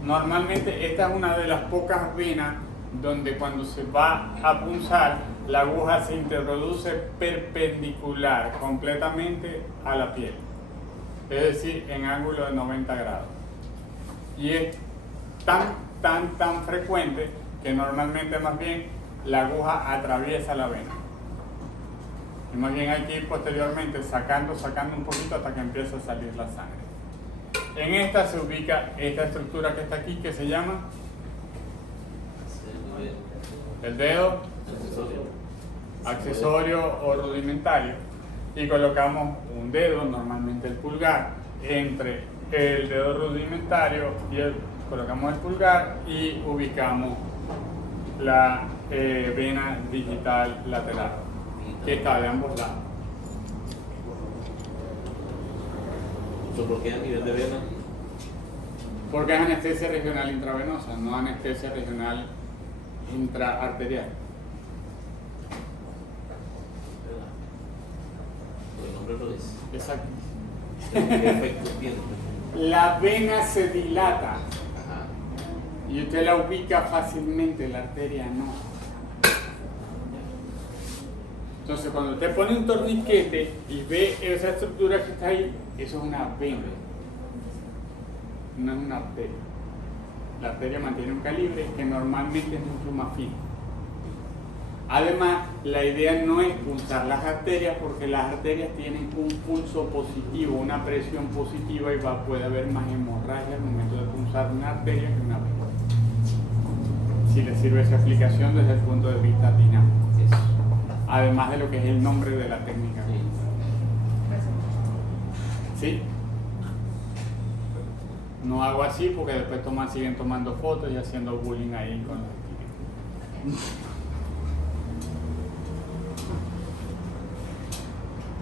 Normalmente esta es una de las pocas venas donde cuando se va a punzar, la aguja se introduce perpendicular completamente a la piel. Es decir, en ángulo de 90 grados. Y es tan frecuente que normalmente más bien la aguja atraviesa la vena. Y más bien hay que ir posteriormente sacando un poquito hasta que empiece a salir la sangre. En esta se ubica esta estructura que está aquí, que se llama el dedo accesorio o rudimentario, y colocamos un dedo, normalmente el pulgar, entre el dedo rudimentario y colocamos el pulgar y ubicamos la vena digital lateral, que está de ambos lados. ¿Por qué a nivel de vena? Porque es anestesia regional intravenosa, no anestesia regional intraarterial. El nombre lo dice. Exacto. ¿Qué efecto tiene? La vena se dilata Ajá. y usted la ubica fácilmente, la arteria no. Entonces, cuando usted pone un torniquete y ve esa estructura que está ahí, eso es una vena, no es una arteria. La arteria mantiene un calibre que normalmente es mucho más fino. Además, la idea no es punzar las arterias, porque las arterias tienen un pulso positivo, una presión positiva, y puede haber más hemorragia al momento de punzar una arteria que una vena. Si le sirve esa explicación desde el punto de vista dinámico. Además de lo que es el nombre de la técnica. ¿Sí? No hago así porque después siguen tomando fotos y haciendo bullying ahí con los equipos.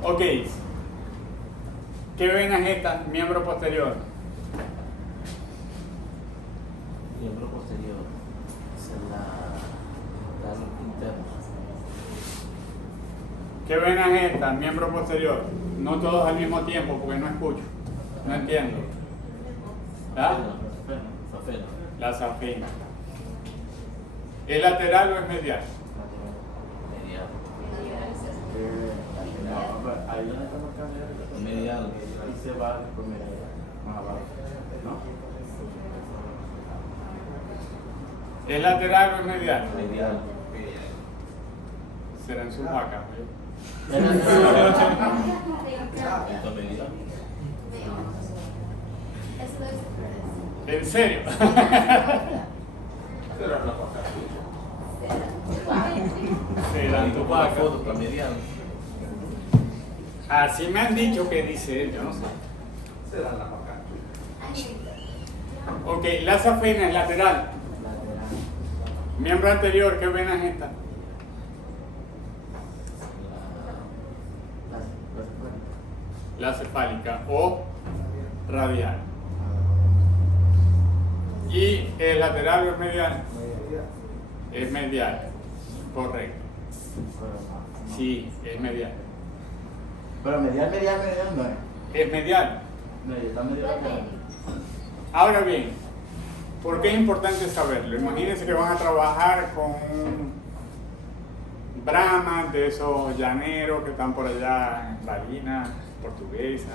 Ok. ¿Qué vena es esta? Miembro posterior. Miembro posterior. Es la interna. ¿Qué vena es esta? Miembro posterior. No todos al mismo tiempo porque no escucho. No entiendo. ¿Ah? Safena. La safena. ¿Es lateral o es medial? Medial. Ahí donde está marcado Medial. ahí se va después más abajo, ¿no? ¿Es lateral o es medial? Medial. Será en su vaca. Punto medial. Eso lo dice Flores. ¿En serio? Será en tu Para vaca. foto, está medial. Así me han dicho que dice él, yo no sé. Ok, la safena es lateral. Miembro anterior, ¿qué vena es esta? La cefálica o radial. ¿Y el lateral o es medial? Es medial, correcto. Sí, es medial. Pero medial no es. Es medial. No, ya está medial. Ahora bien, ¿por qué es importante saberlo? Imagínense que van a trabajar con un Brahma, de esos llaneros que están por allá en Barinas, Portuguesa.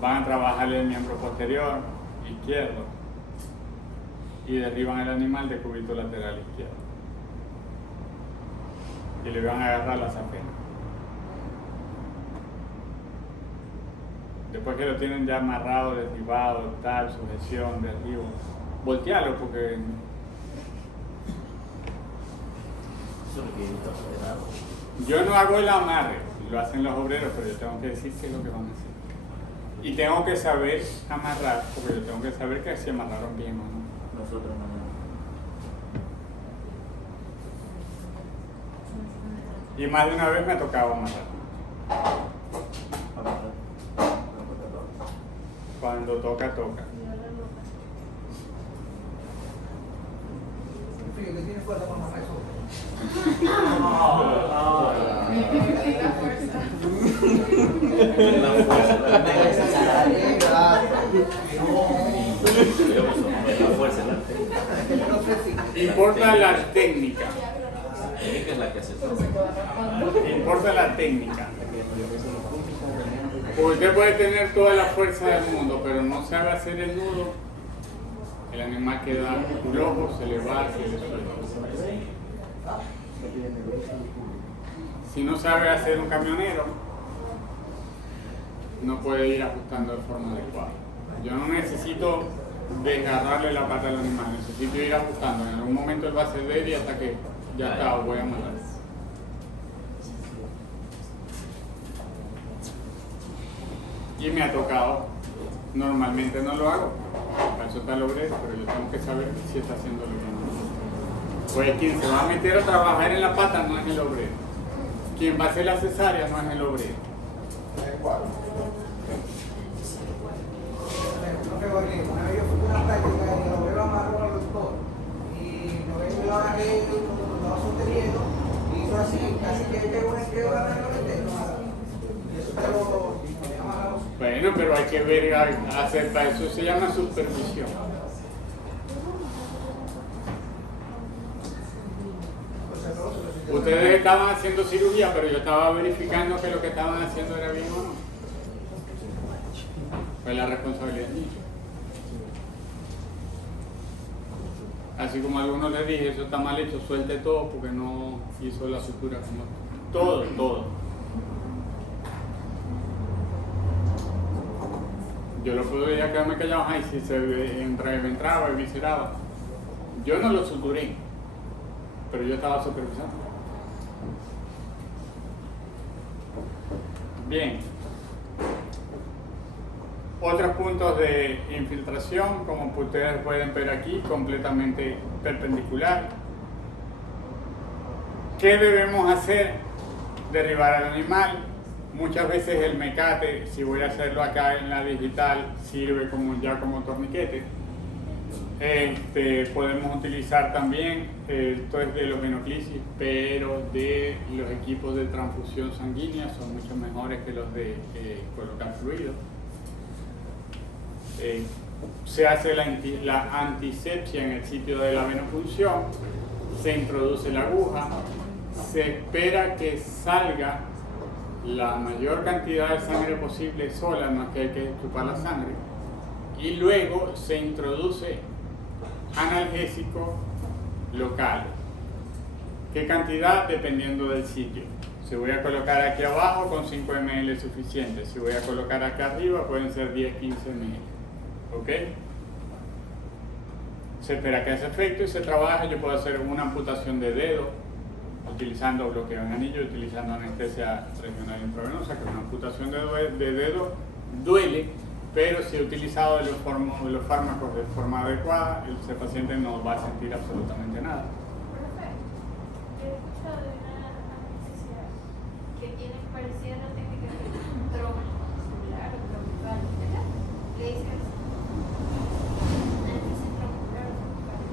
Van a trabajar el miembro posterior izquierdo y derriban el animal de cúbito lateral izquierdo. Y le van a agarrar la safena. Después que lo tienen ya amarrado, derribado, tal, sujeción, derribo, voltearlo porque Eso es lo que está acelerado. yo no hago el amarre, lo hacen los obreros, pero yo tengo que decir qué es lo que van a hacer. Y tengo que saber amarrar, porque yo tengo que saber que si amarraron bien o no. Nosotros no. Y más de una vez me ha tocado amarrar. Cuando toca, toca. Fíjate que tiene fuerza para amarrar eso. La fuerza. La fuerza, la fuerza, la técnica. Importa la técnica. La técnica es la que hace todo. Importa la técnica. Porque usted puede tener toda la fuerza del mundo, pero no sabe hacer el nudo, el animal queda flojo, se le va, se le suelta. Si no sabe hacer un camionero, no puede ir ajustando de forma adecuada. Yo no necesito desgarrarle la pata al animal, necesito ir ajustando. En algún momento él va a ceder y hasta que ya está, voy a matar. Y me ha tocado, normalmente no lo hago, para eso está el obrero, pero yo tengo que saber si está haciendo lo que no. Pues quien se va a meter a trabajar en la pata no es el obrero, quien va a hacer la cesárea no es el obrero. Una vez yo fui a una práctica y el obrero amarró al doctor y lo ven yo agarré, lo estaba sosteniendo y hizo así, casi que pegó un esquema de y eso te lo amarrado. Bueno, pero hay que ver, hacer para eso se llama supervisión. Ustedes estaban haciendo cirugía, pero yo estaba verificando que lo que estaban haciendo era bien o no. Fue la responsabilidad mía. Así como a algunos les dije, eso está mal hecho, suelte todo porque no hizo la sutura como todo. Yo lo puedo ya quedarme callado, ay, si se entraba y visceraba. Yo no lo suturé, pero yo estaba supervisando. Bien. Otros puntos de infiltración, como ustedes pueden ver aquí, completamente perpendicular. ¿Qué debemos hacer? Derribar al animal. Muchas veces el mecate, si voy a hacerlo acá en la digital, sirve como torniquete. Podemos utilizar también, esto es de los venoclisis, pero de los equipos de transfusión sanguínea, son mucho mejores que los de colocar fluido. Se hace la antisepsia en el sitio de la venopunción, se introduce la aguja, se espera que salga la mayor cantidad de sangre posible sola, no es que hay que chupar la sangre, y luego se introduce analgésico local. ¿Qué cantidad? Dependiendo del sitio. Si voy a colocar aquí abajo, con 5 ml es suficiente. Si voy a colocar acá arriba, pueden ser 10-15 ml. ¿Ok? Se espera que hace efecto y se trabaja. Yo puedo hacer una amputación de dedo utilizando bloqueo en anillo, utilizando anestesia regional intravenosa, que una amputación de dedo duele, pero si he utilizado los fármacos de forma adecuada, ese paciente no va a sentir absolutamente nada. Profe, he escuchado de una anestesia que tiene parecida a la técnica de troncomular o troncal, ¿verdad? Le dicen anestesia troncomular o troncal.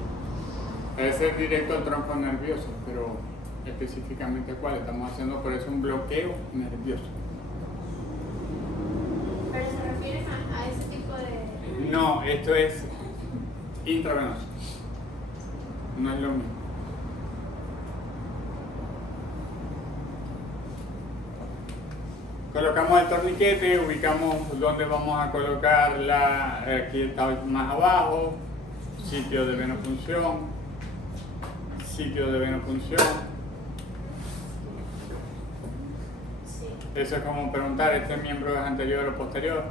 Puede ser directo al tronco nervioso, pero específicamente cuál estamos haciendo, por eso un bloqueo nervioso. ¿Pero se refieren a ese tipo de...? No, esto es intravenoso. No es lo mismo. Colocamos el torniquete, ubicamos dónde vamos a colocar aquí está más abajo, sitio de venopunción, sitio de venopunción. Eso es como preguntar, ¿este miembro es anterior o posterior?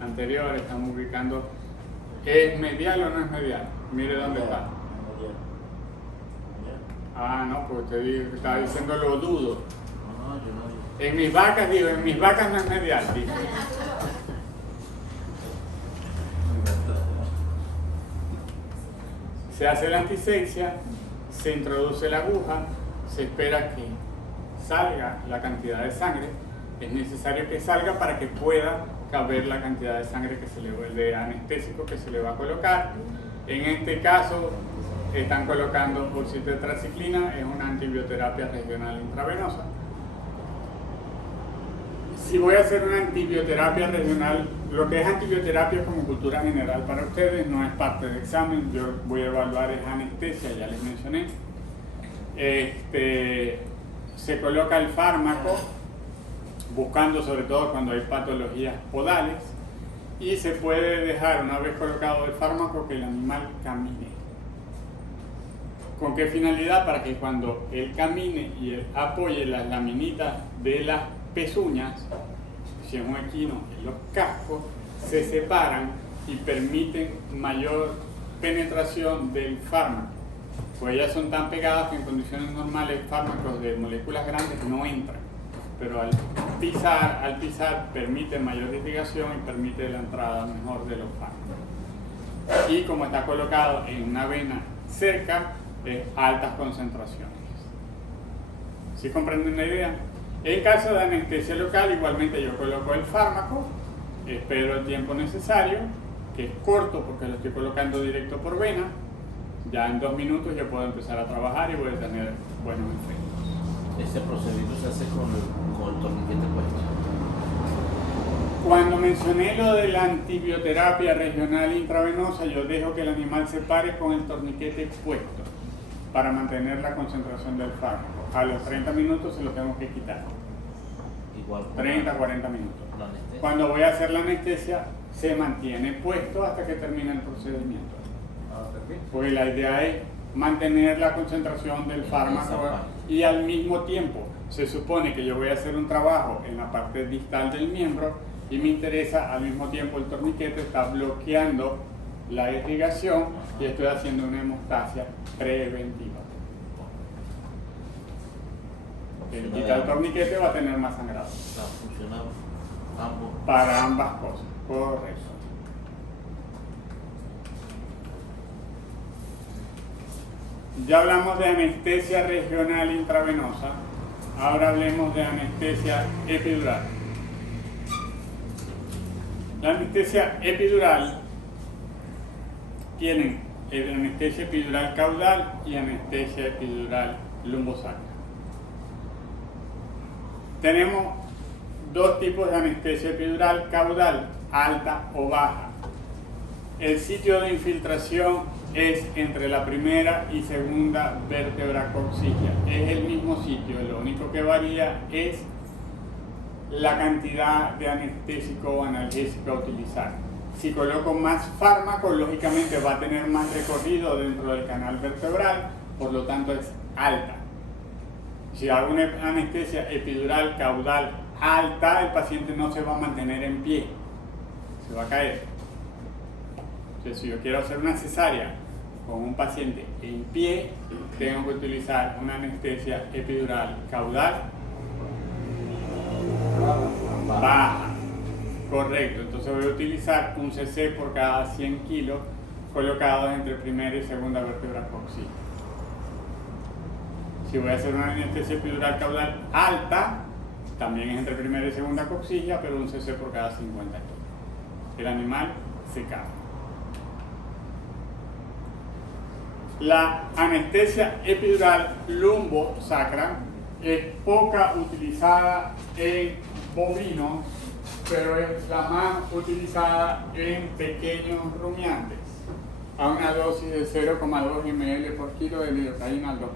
Anterior, estamos ubicando. ¿Es medial o no es medial? Mire dónde está. Ah, no, pues usted estaba diciendo lo dudo. En mis vacas, digo, en mis vacas no es medial, digo. Se hace la antisepsia, se introduce la aguja, se espera que salga la cantidad de sangre. Es necesario que salga para que pueda caber la cantidad de sangre que se le de anestésico que se le va a colocar. En este caso, están colocando pulsitetraciclina, es una antibioterapia regional intravenosa. Si voy a hacer una antibioterapia regional, lo que es antibioterapia como cultura general para ustedes no es parte del examen, yo voy a evaluar es anestesia, ya les mencioné. Se coloca el fármaco buscando sobre todo cuando hay patologías podales y se puede dejar una vez colocado el fármaco que el animal camine. ¿Con qué finalidad? Para que cuando él camine y él apoye las laminitas de las pezuñas, si es un equino, en los cascos, se separan y permiten mayor penetración del fármaco. Pues ellas son tan pegadas que en condiciones normales fármacos de moléculas grandes no entran, pero al pisar permite mayor irrigación y permite la entrada mejor de los fármacos. Y como está colocado en una vena cerca, altas concentraciones. ¿Sí comprenden la idea? En caso de anestesia local, igualmente yo coloco el fármaco, espero el tiempo necesario, que es corto porque lo estoy colocando directo por vena. Ya en 2 minutos yo puedo empezar a trabajar y voy a tener buenos efectos. Ese procedimiento se hace con el torniquete puesto. Cuando mencioné lo de la antibioterapia regional intravenosa, yo dejo que el animal se pare con el torniquete puesto para mantener la concentración del fármaco. A los 30 minutos se lo tengo que quitar. Igual 30, 40 minutos. la anestesia. Cuando voy a hacer la anestesia, se mantiene puesto hasta que termine el procedimiento. Pues la idea es mantener la concentración del fármaco y al mismo tiempo se supone que yo voy a hacer un trabajo en la parte distal del miembro y me interesa al mismo tiempo el torniquete está bloqueando la irrigación y estoy haciendo una hemostasia preventiva. El quitar el torniquete va a tener más sangrado. Funciona ambos. Para ambas cosas, correcto. Ya hablamos de anestesia regional intravenosa, ahora hablemos de anestesia epidural. La anestesia epidural tiene anestesia epidural caudal y anestesia epidural lumbosacra. Tenemos 2 tipos de anestesia epidural caudal, alta o baja. El sitio de infiltración es entre la primera y segunda vértebra coxígea. Es el mismo sitio, lo único que varía es la cantidad de anestésico o analgésico a utilizar. Si coloco más fármaco, lógicamente va a tener más recorrido dentro del canal vertebral, por lo tanto es alta. Si hago una anestesia epidural caudal alta, el paciente no se va a mantener en pie, se va a caer. Entonces, si yo quiero hacer una cesárea con un paciente en pie, tengo que utilizar una anestesia epidural caudal baja. Correcto, entonces voy a utilizar un cc por cada 100 kilos colocados entre primera y segunda vértebra coxígea. Si voy a hacer una anestesia epidural caudal alta, también es entre primera y segunda coxígea, pero un cc por cada 50 kilos. El animal se cae. La anestesia epidural lumbosacra es poca utilizada en bovinos, pero es la más utilizada en pequeños rumiantes, a una dosis de 0,2 ml por kilo de lidocaína al 2%.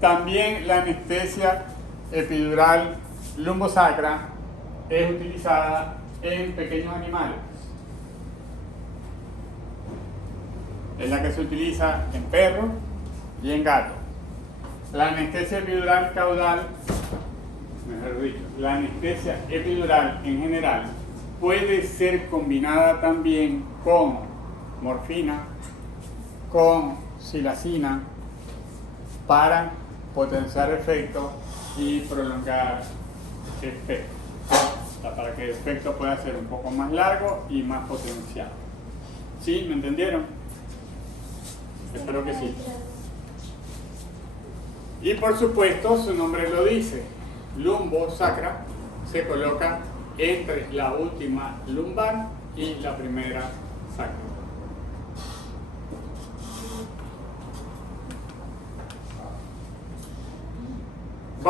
También la anestesia epidural lumbosacra es utilizada en pequeños animales. Es la que se utiliza en perros y en gatos. La anestesia epidural caudal, mejor dicho, la anestesia epidural en general puede ser combinada también con morfina, con silacina, para potenciar efectos y prolongar efectos. O sea, para que el efecto pueda ser un poco más largo y más potenciado. ¿Sí? ¿Me entendieron? Espero que sí. Y por supuesto, su nombre lo dice, lumbosacra se coloca entre la última lumbar y la primera sacra.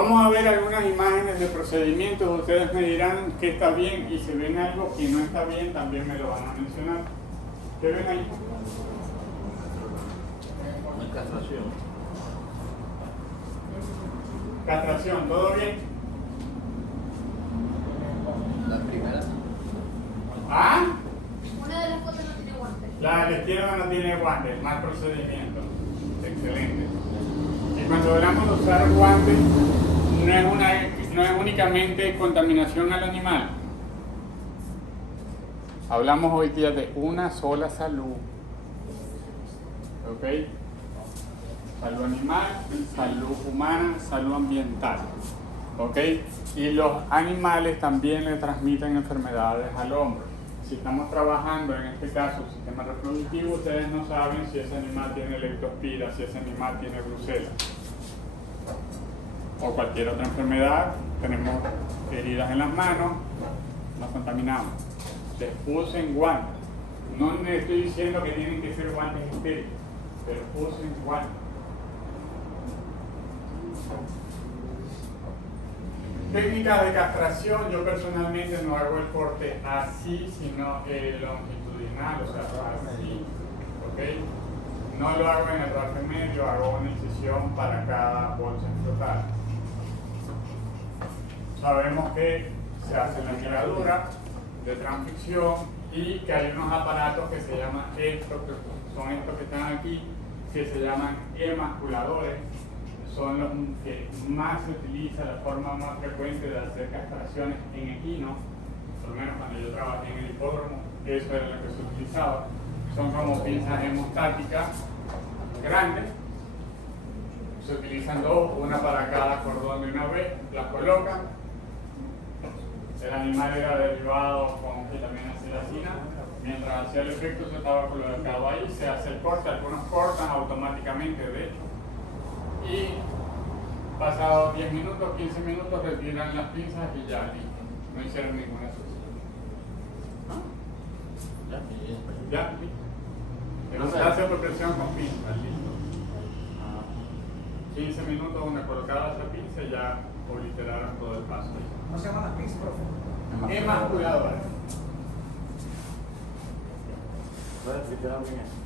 Vamos a ver algunas imágenes de procedimientos. Ustedes me dirán que está bien y si ven algo que no está bien, también me lo van a mencionar. ¿Qué ven ahí? Una castración. Castración, ¿todo bien? La primera. ¿Ah? Una de las fotos no tiene guantes. La de la izquierda no tiene guantes, mal procedimiento. Excelente. Y cuando hablamos de usar guantes, no es únicamente contaminación al animal. Hablamos hoy día de una sola salud. ¿Ok? Salud animal, salud humana, salud ambiental. ¿Ok? Y los animales también le transmiten enfermedades al hombre. Si estamos trabajando, en este caso, el sistema reproductivo, ustedes no saben si ese animal tiene leptospira, si ese animal tiene brucela o cualquier otra enfermedad. Tenemos heridas en las manos, nos contaminamos. Usen guantes. No les estoy diciendo que tienen que ser guantes estériles, pero usen guantes. Técnicas de castración, yo personalmente no hago el corte así, sino longitudinal, o sea, así, ¿ok? No lo hago en el rafe medio, hago una incisión para cada bolsa frotal. Sabemos que se hace la ligadura de transficción y que hay unos aparatos que se llaman estos, que son estos que están aquí, que se llaman emasculadores. Son los que más se utiliza, la forma más frecuente de hacer castraciones en equinos, por lo menos cuando yo trabajé en el hipódromo, eso era lo que se utilizaba. Son como pinzas hemostáticas grandes, se utilizan dos, una para cada cordón de una vez, las colocan, el animal era derivado con ketamina silacina, mientras hacía el efecto se estaba colocado ahí, se hace el corte, algunos cortan automáticamente de hecho. Y pasados 10 minutos, 15 minutos, retiran las pinzas y ya listo. No hicieron ninguna sucesión. Ya, listo. Hemostasia por presión con pinzas, listo. 15 minutos una colocada esa pinza y ya obliteraron todo el paso. ¿Cómo se llaman las pinzas, profe? Emasculadora. ¿Puedes explicar bien eso?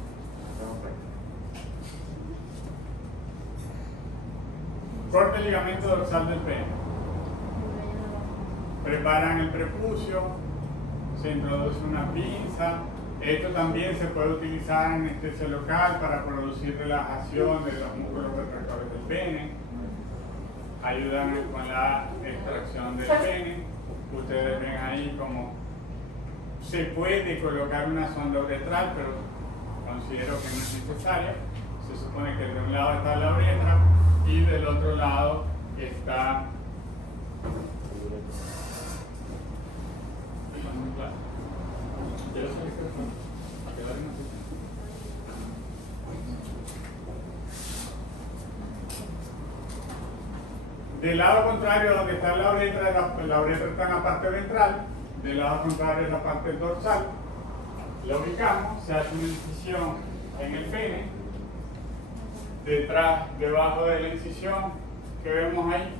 Corte el ligamento dorsal del pene. Preparan el prepucio, se introduce una pinza. Esto también se puede utilizar en anestesia local para producir relajación de los músculos retractores del pene. Ayudan con la extracción del pene. Ustedes ven ahí como se puede colocar una sonda uretral, pero considero que no es necesaria. Se supone que de un lado está la uretra y del otro lado está del lado contrario donde está la uretra está en la parte ventral, del lado contrario en la parte dorsal. Lo ubicamos, se hace una incisión en el pene. Detrás, debajo de la incisión que vemos ahí,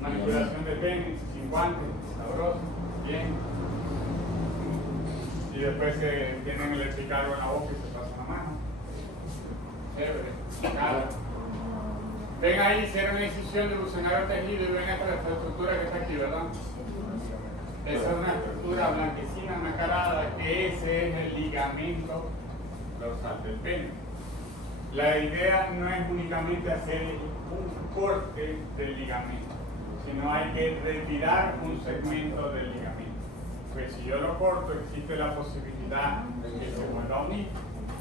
manipulación de pene, sin guantes, sabroso, bien. Y después se tienen el epicargo en la boca y se pasa la mano. Chévere, nada. Ven ahí, hicieron la incisión de bucenar tejido y ven esta estructura que está aquí, ¿verdad? Esa es una estructura blanquecina, enmascarada, que ese es el ligamento dorsal del pene. La idea no es únicamente hacer un corte del ligamento, sino hay que retirar un segmento del ligamento. Pues si yo lo corto, existe la posibilidad de que se vuelva a unir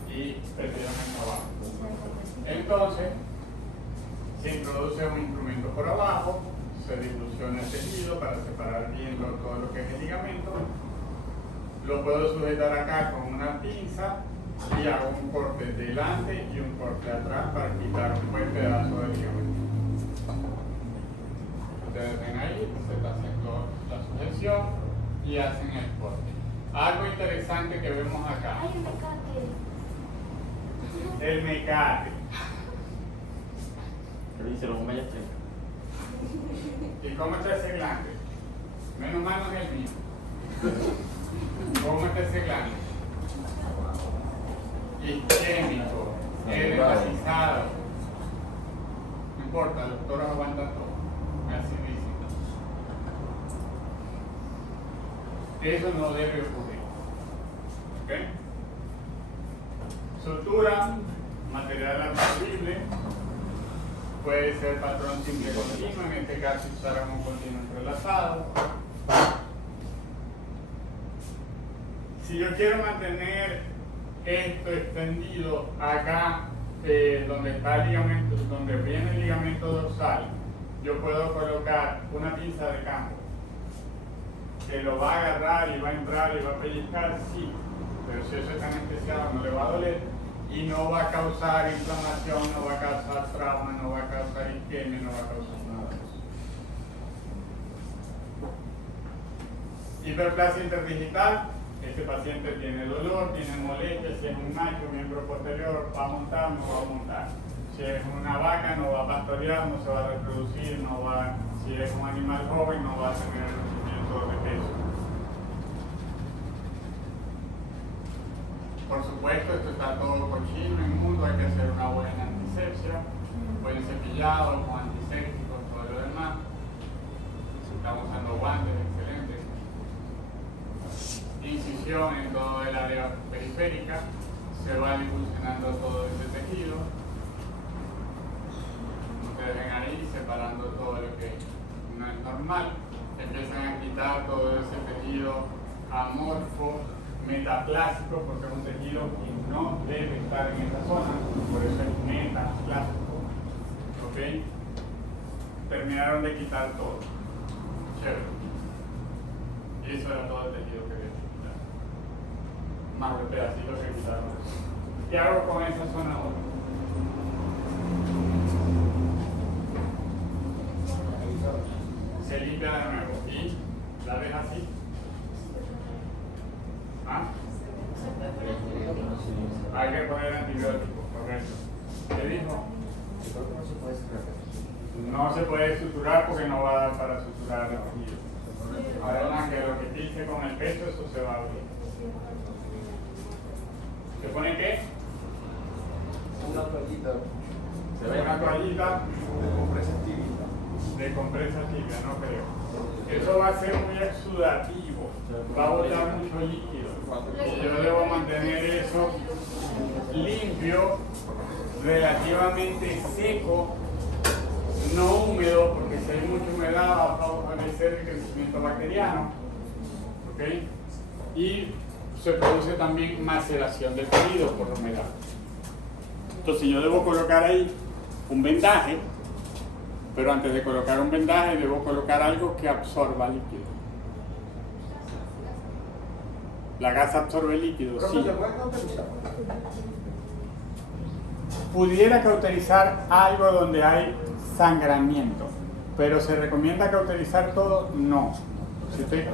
y perdieron el trabajo. Entonces, se introduce un instrumento por abajo, se diluciona el tejido para separar bien todo lo que es el ligamento. Lo puedo sujetar acá con una pinza y hago un corte delante y un corte atrás para quitar un buen pedazo del ligamento. Ustedes ven ahí, se está haciendo la sujeción y hacen el corte. Algo interesante que vemos acá. Ay, me cae. El mecate. Pero hicieron un maestro. ¿Y cómo está ese glande? Menos mal no es el mío. ¿Cómo está ese glande? Isquémico, hepatizado. No importa, los doctores aguantan todo. Así dice. Eso no debe ocurrir. ¿Ok? Sutura, material absorbible. Puede ser patrón simple continuo, en este caso usarán un continuo entrelazado. Si yo quiero mantener esto extendido acá, donde está el ligamento, donde viene el ligamento dorsal, yo puedo colocar una pinza de campo que lo va a agarrar y va a entrar y va a pellizcar, sí, pero si eso está anestesiado no le va a doler. Y no va a causar inflamación, no va a causar trauma, no va a causar isquemia, no va a causar nada de eso. Hiperplasia interdigital, este paciente tiene dolor, tiene molestia, si es un macho, miembro posterior, va a montar, no va a montar. Si es una vaca, no va a pastorear, no se va a reproducir, no va, si es un animal joven, no va a tener crecimiento de peso. Por supuesto, esto está todo cochino, inmundo, hay que hacer una buena antisepsia, buen cepillado, con antisépticos, todo lo demás. Si estamos usando guantes, excelente. Incisión en todo el área periférica, se va difusionando todo ese tejido. Ustedes ven ahí separando todo lo que no es normal. Empiezan a quitar todo ese tejido amorfo, metaplástico, porque es un tejido que no debe estar en esa zona, por eso es metaplástico. ¿Ok? Terminaron de quitar todo. Chévere. Y eso era todo el tejido que había que quitar. Más los pedacitos que quitaron. ¿Qué hago con esa zona ahora? Se limpia de nuevo y la deja así. ¿Ah? Hay que poner antibióticos, correcto. ¿Qué dijo? No se puede suturar porque no va a dar para suturar el tejido. Además que lo que pise con el peso, eso se va a abrir. ¿Se pone qué? Una toallita. Se ve una toallita De compresa tibia. de compresa tibia, no creo. Eso va a ser muy exudativo, va a botar mucho líquido. Y yo debo mantener eso limpio, relativamente seco, no húmedo, porque si hay mucha humedad va a favorecer el crecimiento bacteriano. ¿Okay? Y se produce también maceración del tejido por la humedad. Entonces yo debo colocar ahí un vendaje, pero antes de colocar un vendaje debo colocar algo que absorba líquido. ¿La gasa absorbe líquido? Sí. Pudiera cauterizar algo donde hay sangramiento, pero ¿se recomienda cauterizar todo? No. Si usted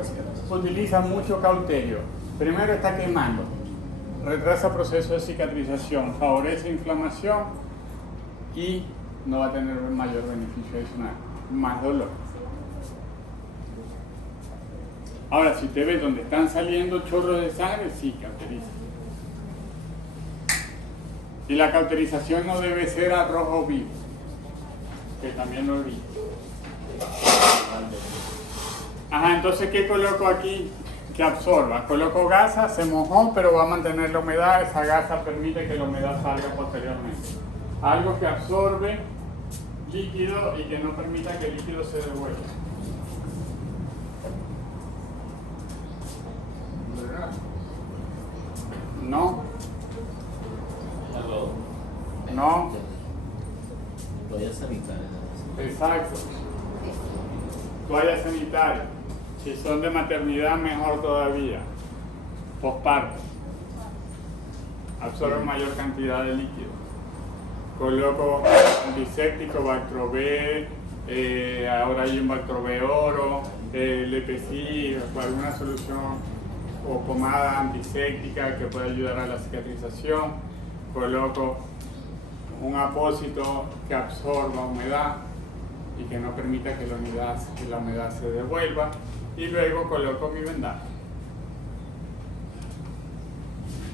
utiliza mucho cauterio, primero está quemando, retrasa proceso de cicatrización, favorece inflamación y no va a tener mayor beneficio adicional, más dolor. Ahora, si usted ve donde están saliendo chorros de sangre, sí, cauteriza. Y la cauterización no debe ser a rojo vivo, que también lo vi. Ajá, entonces, ¿qué coloco aquí que absorba? Coloco gasa, se mojó, pero va a mantener la humedad. Esa gasa permite que la humedad salga posteriormente. Algo que absorbe líquido y que no permita que el líquido se devuelva. No. No. Toallas sanitarias. Exacto. Toallas sanitarias. Si son de maternidad, mejor todavía. Posparto. Absorben mayor cantidad de líquido. Coloco antiséptico, Bactrobe, ahora hay un Bactrobe oro, Lepecil, alguna solución o pomada antiséptica que puede ayudar a la cicatrización. Coloco un apósito que absorba humedad y que no permita que la humedad se devuelva, y luego coloco mi vendaje.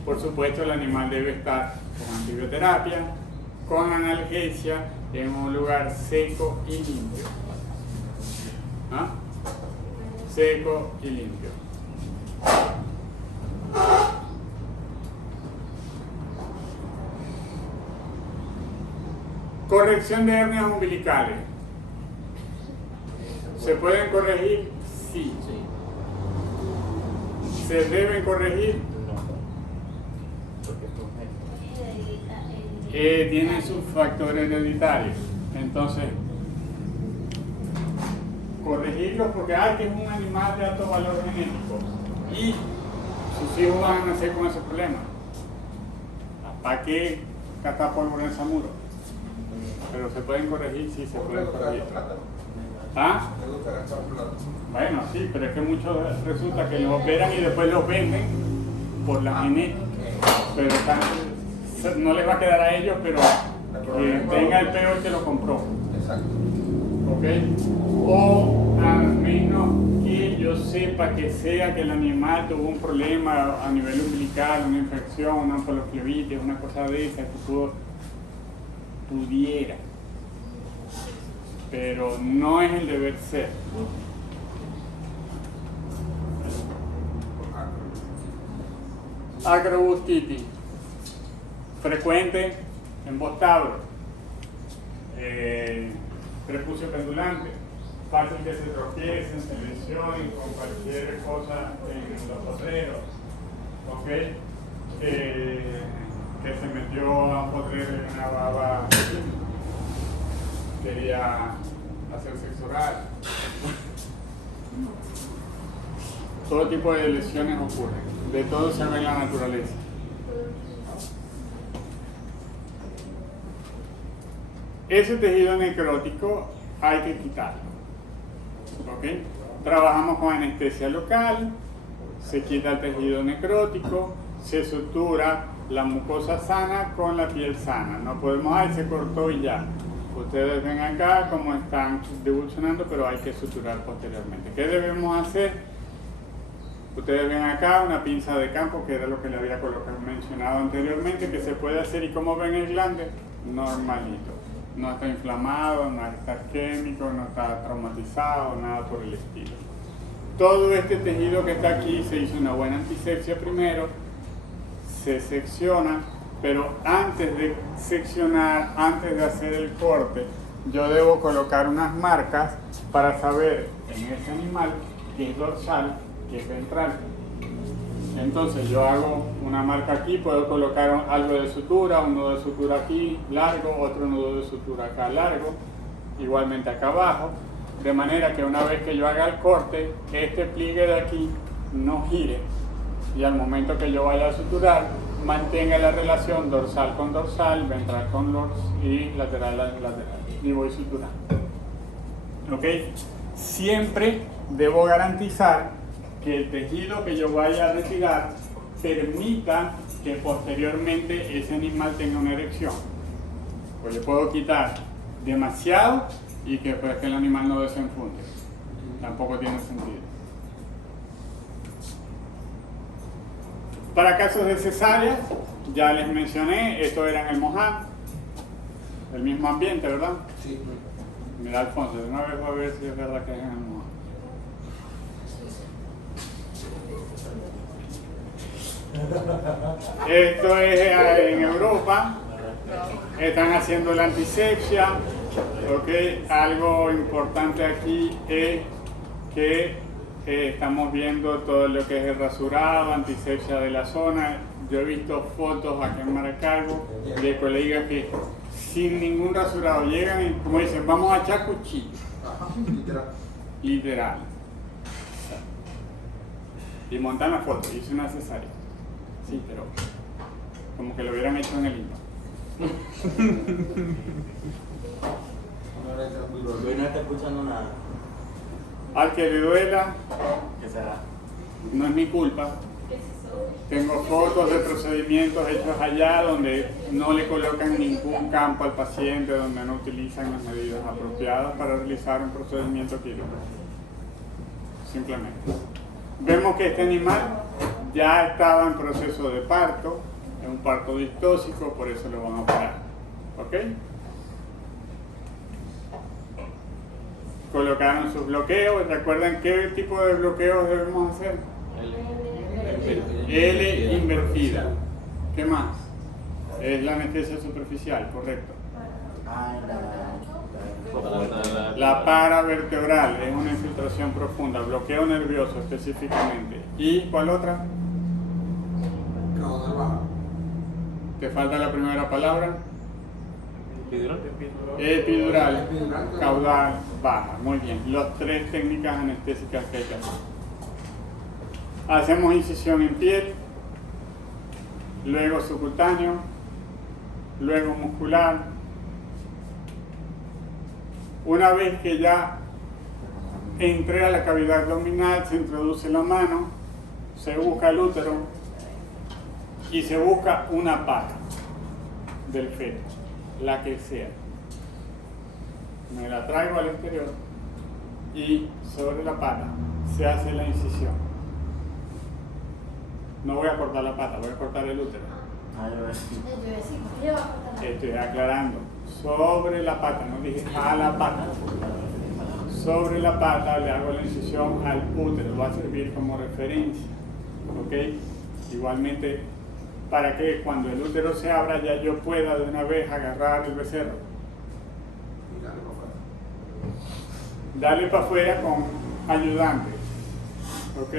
Por supuesto, el animal debe estar con antibioterapia, con analgesia, en un lugar seco y limpio. ¿Ah? Seco y limpio. Corrección de hernias umbilicales. ¿Se pueden corregir? Sí. Sí. ¿Se deben corregir? No. Porque es un Tienen sus factores hereditarios. Entonces, corregirlos porque que es un animal de alto valor genético y sus hijos van a nacer con ese problema. ¿Para qué catar pólvora en Zamuro? Pero se pueden corregir, sí se pueden corregir. ¿Ah? Bueno, sí, pero es que muchos resulta que los operan y después los venden por la genética. Pero no les va a quedar a ellos, pero tenga el peor que lo compró. Exacto. ¿Ok? O al menos que yo sepa que sea que el animal tuvo un problema a nivel umbilical, una infección, una poliflebitis, una cosa de esa que pudiera. Pero no es el deber ser. Acrobustitis, frecuente en bostabros, prepucio pendulante, fácil que se tropiecen, se lesionen con cualquier cosa en los potreros, ¿ok? Que se metió a un potrero en una baba, quería hacer sexo oral. Todo tipo de lesiones ocurren, de todo se ve en la naturaleza. Ese tejido necrótico hay que quitarlo. ¿Okay? Trabajamos con anestesia local, se quita el tejido necrótico, se sutura la mucosa sana con la piel sana. No podemos, se cortó y ya. Ustedes ven acá cómo están debulsionando, pero hay que suturar posteriormente. ¿Qué debemos hacer? Ustedes ven acá una pinza de campo, que era lo que le había mencionado anteriormente, que se puede hacer, y como ven el glande, normalito. No está inflamado, no está isquémico, no está traumatizado, nada por el estilo. Todo este tejido que está aquí se hizo una buena antisepsia primero, se secciona, pero antes de seccionar, antes de hacer el corte, yo debo colocar unas marcas para saber en ese animal qué es dorsal, qué es ventral. Entonces yo hago una marca aquí, puedo colocar algo de sutura, un nudo de sutura aquí largo, otro nudo de sutura acá largo, igualmente acá abajo, de manera que una vez que yo haga el corte, este pliegue de aquí no gire, y al momento que yo vaya a suturar, mantenga la relación dorsal con dorsal, ventral con dorsal y lateral a lateral, y voy suturando. ¿Ok? Siempre debo garantizar que el tejido que yo vaya a retirar permita que posteriormente ese animal tenga una erección. Pues yo puedo quitar demasiado y que después que el animal no desenfunde. Tampoco tiene sentido. Para casos de cesárea, ya les mencioné, esto era en el Moján, el mismo ambiente, ¿verdad? Sí. Mira, Alfonso, de una vez voy a ver si es verdad que es en el Moján. Esto es en Europa, están haciendo la antisepsia, ¿ok? Algo importante aquí es que estamos viendo todo lo que es el rasurado, antisepsia de la zona. Yo he visto fotos aquí en Maracaibo de colegas que sin ningún rasurado llegan y, como dicen, vamos a echar cuchillo. Literal. Y montan la foto, hice una cesárea. Sí, pero como que lo hubieran hecho en el INPA. Hoy no está escuchando nada. Al que le duela, ¿Qué será? no es mi culpa. ¿Qué es eso? Tengo fotos de procedimientos hechos allá donde no le colocan ningún campo al paciente, donde no utilizan las medidas apropiadas para realizar un procedimiento quirúrgico. Simplemente. Vemos que este animal ya estaba en proceso de parto, es un parto distóxico, por eso lo van a operar. ¿Ok? Colocaron sus bloqueos. ¿Recuerdan qué tipo de bloqueos debemos hacer? L invertida. ¿Qué más? Es la anestesia superficial, correcto. La paravertebral es una infiltración profunda, bloqueo nervioso específicamente. ¿Y cuál otra? Caudal baja. ¿Te falta la primera palabra? Epidural. Epidural, caudal baja. Muy bien. Las tres técnicas anestésicas que hay que hacer. Hacemos incisión en piel, luego subcutáneo, luego muscular. Una vez que ya entré a la cavidad abdominal, se introduce la mano, se busca el útero y se busca una pata del feto, la que sea. Me la traigo al exterior y sobre la pata se hace la incisión. No voy a cortar la pata, voy a cortar el útero. Estoy aclarando. Sobre la pata, no dije a la pata. Sobre la pata le hago la incisión al útero, va a servir como referencia. ¿Ok? Igualmente, para que cuando el útero se abra ya yo pueda de una vez agarrar el becerro. Darle para afuera con ayudantes. ¿Ok?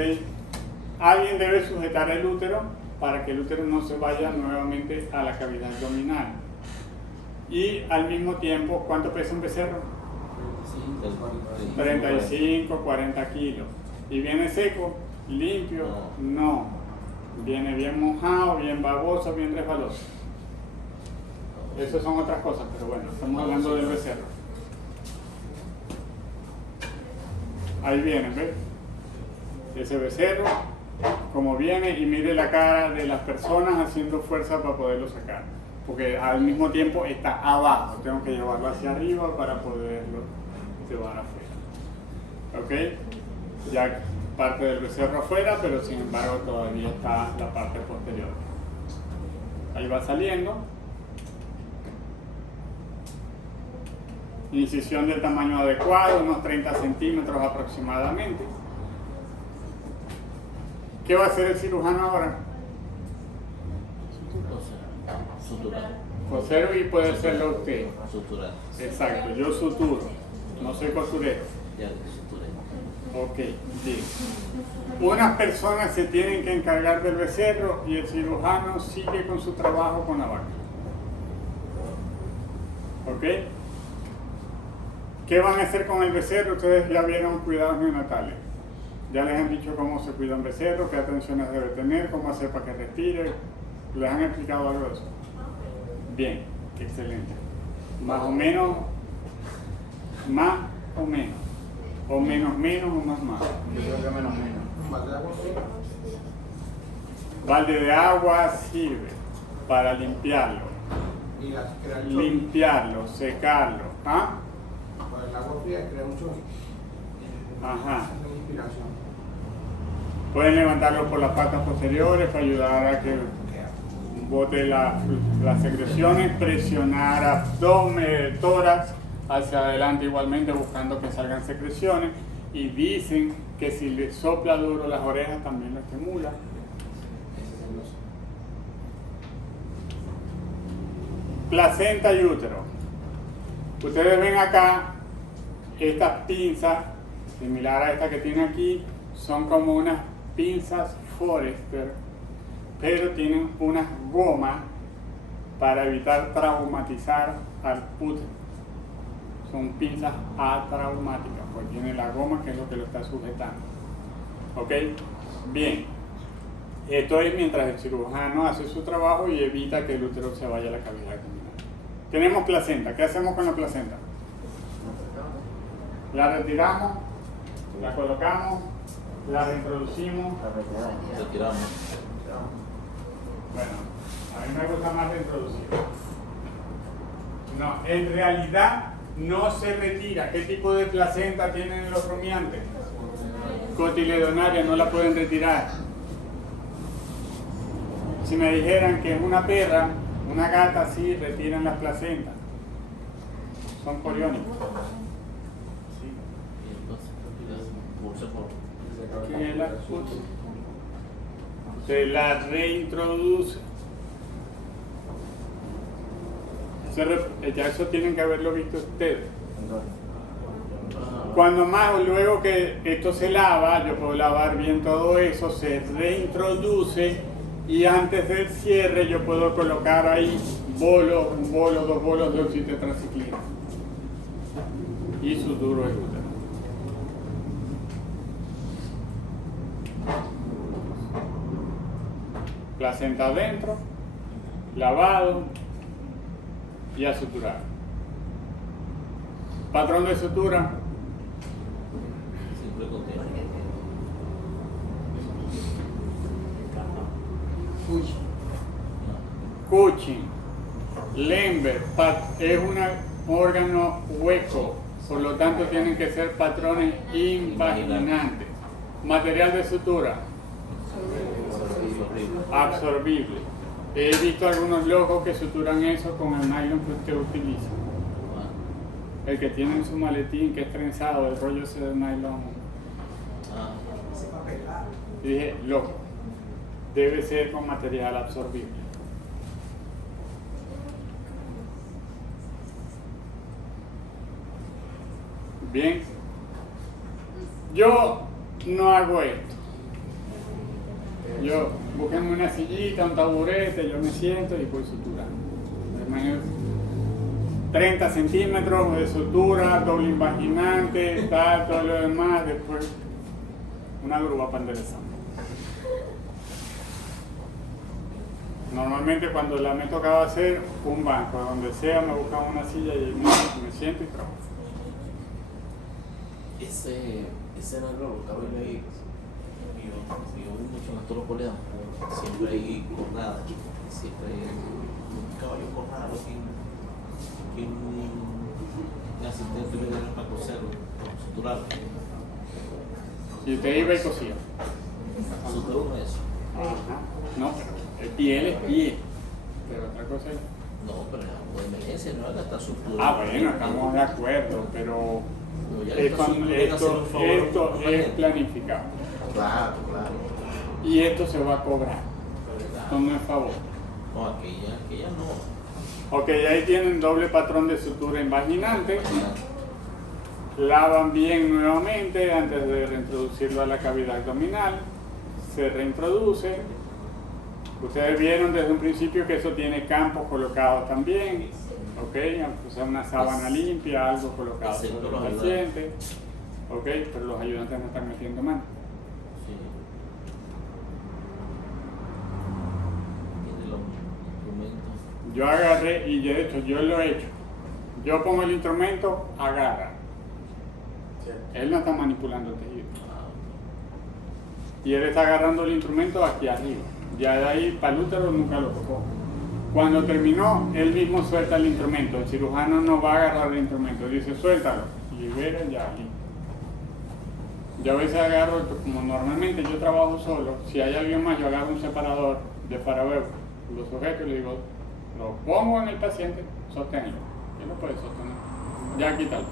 Alguien debe sujetar el útero para que el útero no se vaya nuevamente a la cavidad abdominal. Y al mismo tiempo, ¿cuánto pesa un becerro? 35, 40 kilos. ¿Y viene seco? ¿Limpio? No. Viene bien mojado, bien baboso, bien resbaloso. Esas son otras cosas, pero bueno, estamos hablando del becerro. Ahí viene, ¿ves? Ese becerro, como viene, y mire la cara de las personas haciendo fuerza para poderlo sacar. Porque al mismo tiempo está abajo, tengo que llevarlo hacia arriba para poderlo llevar afuera. ¿Ok? Ya parte del becerro afuera, pero sin embargo todavía está la parte posterior. Ahí va saliendo. Incisión del tamaño adecuado, unos 30 centímetros aproximadamente. ¿Qué va a hacer el cirujano ahora? Suturar. Coser y puede hacerlo usted. Suturar. Exacto, yo suturo, no soy costurero. Ya suturé. Ok, bien. Unas personas se tienen que encargar del becerro y el cirujano sigue con su trabajo con la vaca. ¿Ok? ¿Qué van a hacer con el becerro? Ustedes ya vieron cuidados neonatales. Ya les han dicho cómo se cuida un becerro, qué atenciones debe tener, cómo hacer para que respire. ¿Les han explicado algo de eso? Bien, excelente. Más o menos, o menos o más. Yo creo que menos. Balde de agua sirve para limpiarlo, secarlo. ¿Ah? Con el agua fría crea mucho Ajá. inspiración. Pueden levantarlo por las patas posteriores para ayudar a que bote las secreciones, presionar abdomen, tórax hacia adelante igualmente buscando que salgan secreciones, y dicen que si le sopla duro las orejas también lo estimula. Placenta y útero. Ustedes ven acá estas pinzas, similar a esta que tiene aquí, son como unas pinzas Forester, pero tienen unas gomas para evitar traumatizar al útero. Son pinzas atraumáticas, porque tiene la goma que es lo que lo está sujetando. ¿Ok? Bien. Esto es mientras el cirujano hace su trabajo y evita que el útero se vaya a la cavidad abdominal. Tenemos placenta. ¿Qué hacemos con la placenta? La retiramos, la colocamos, la reintroducimos. Retiramos. Bueno, a mí me gusta más reintroducir. No, en realidad no se retira. ¿Qué tipo de placenta tienen los rumiantes? Cotiledonaria, no la pueden retirar. Si me dijeran que es una perra, una gata, sí, retiran las placentas. Son coriónicos. Sí. Y entonces, pulsa por. ¿Qué la expulsa? Se la reintroduce. Ya eso tienen que haberlo visto ustedes. Cuando más, luego que esto se lava, yo puedo lavar bien todo eso, se reintroduce y antes del cierre yo puedo colocar ahí un bolo, 2 bolos de oxitetraciclina y su duro glúteo. Placenta adentro, lavado y a suturar. Patrón de sutura. Siempre contigo. Cushing, Lambert, es un órgano hueco, por lo tanto tienen que ser patrones invaginantes. Material de sutura, absorbible. He visto algunos locos que suturan eso con el nylon que usted utiliza. El que tiene en su maletín que es trenzado, el rollo ese de nylon. Ese papel, Y dije, loco, debe ser con material absorbible. Bien, yo no hago esto. Yo busquen una sillita, un taburete, yo me siento y voy suturando. 30 centímetros de sutura, doble invaginante, tal, todo lo demás, después una grúa para enderezar. Normalmente cuando la me tocaba hacer un banco, donde sea me buscaba una silla y me siento y trabajo. Ese era lo que había ahí. Yo vi mucho en Arturo Polea. Siempre hay jornada. Siempre hay un caballo jornada. Que un asistente me dieron para coserlo, suturarlo. Y usted iba y cosía. Suturó eso. Ajá. No, pero el piel es piel. Pero otra cosa es. No, pero es algo de emergencia, no es hasta sutura. Ah, bueno, estamos de acuerdo, pero No, ya esto es planificado. Claro, claro. Y esto se va a cobrar. Esto no es favor. No, aquella no. Ok, ahí tienen doble patrón de sutura invaginante. Lavan bien nuevamente antes de reintroducirlo a la cavidad abdominal. Se reintroduce. Ustedes vieron desde un principio que eso tiene campos colocados también. Ok, aunque sea una sábana limpia, algo colocado sobre el paciente. Ok, pero los ayudantes no están metiendo mano. Sí. Tiene los instrumentos. Yo agarré, y de hecho yo lo he hecho. Yo pongo el instrumento, agarra. Él no está manipulando el tejido. Y él está agarrando el instrumento aquí arriba. Ya de ahí para el útero nunca lo tocó. Cuando terminó, él mismo suelta el instrumento. El cirujano no va a agarrar el instrumento. Dice, suéltalo. Libera ya. Yo a veces agarro, como normalmente yo trabajo solo, si hay alguien más, yo agarro un separador de parabebo, lo sujeto y le digo, lo pongo en el paciente, sosténlo. Él no puede sostener. Ya quítalo.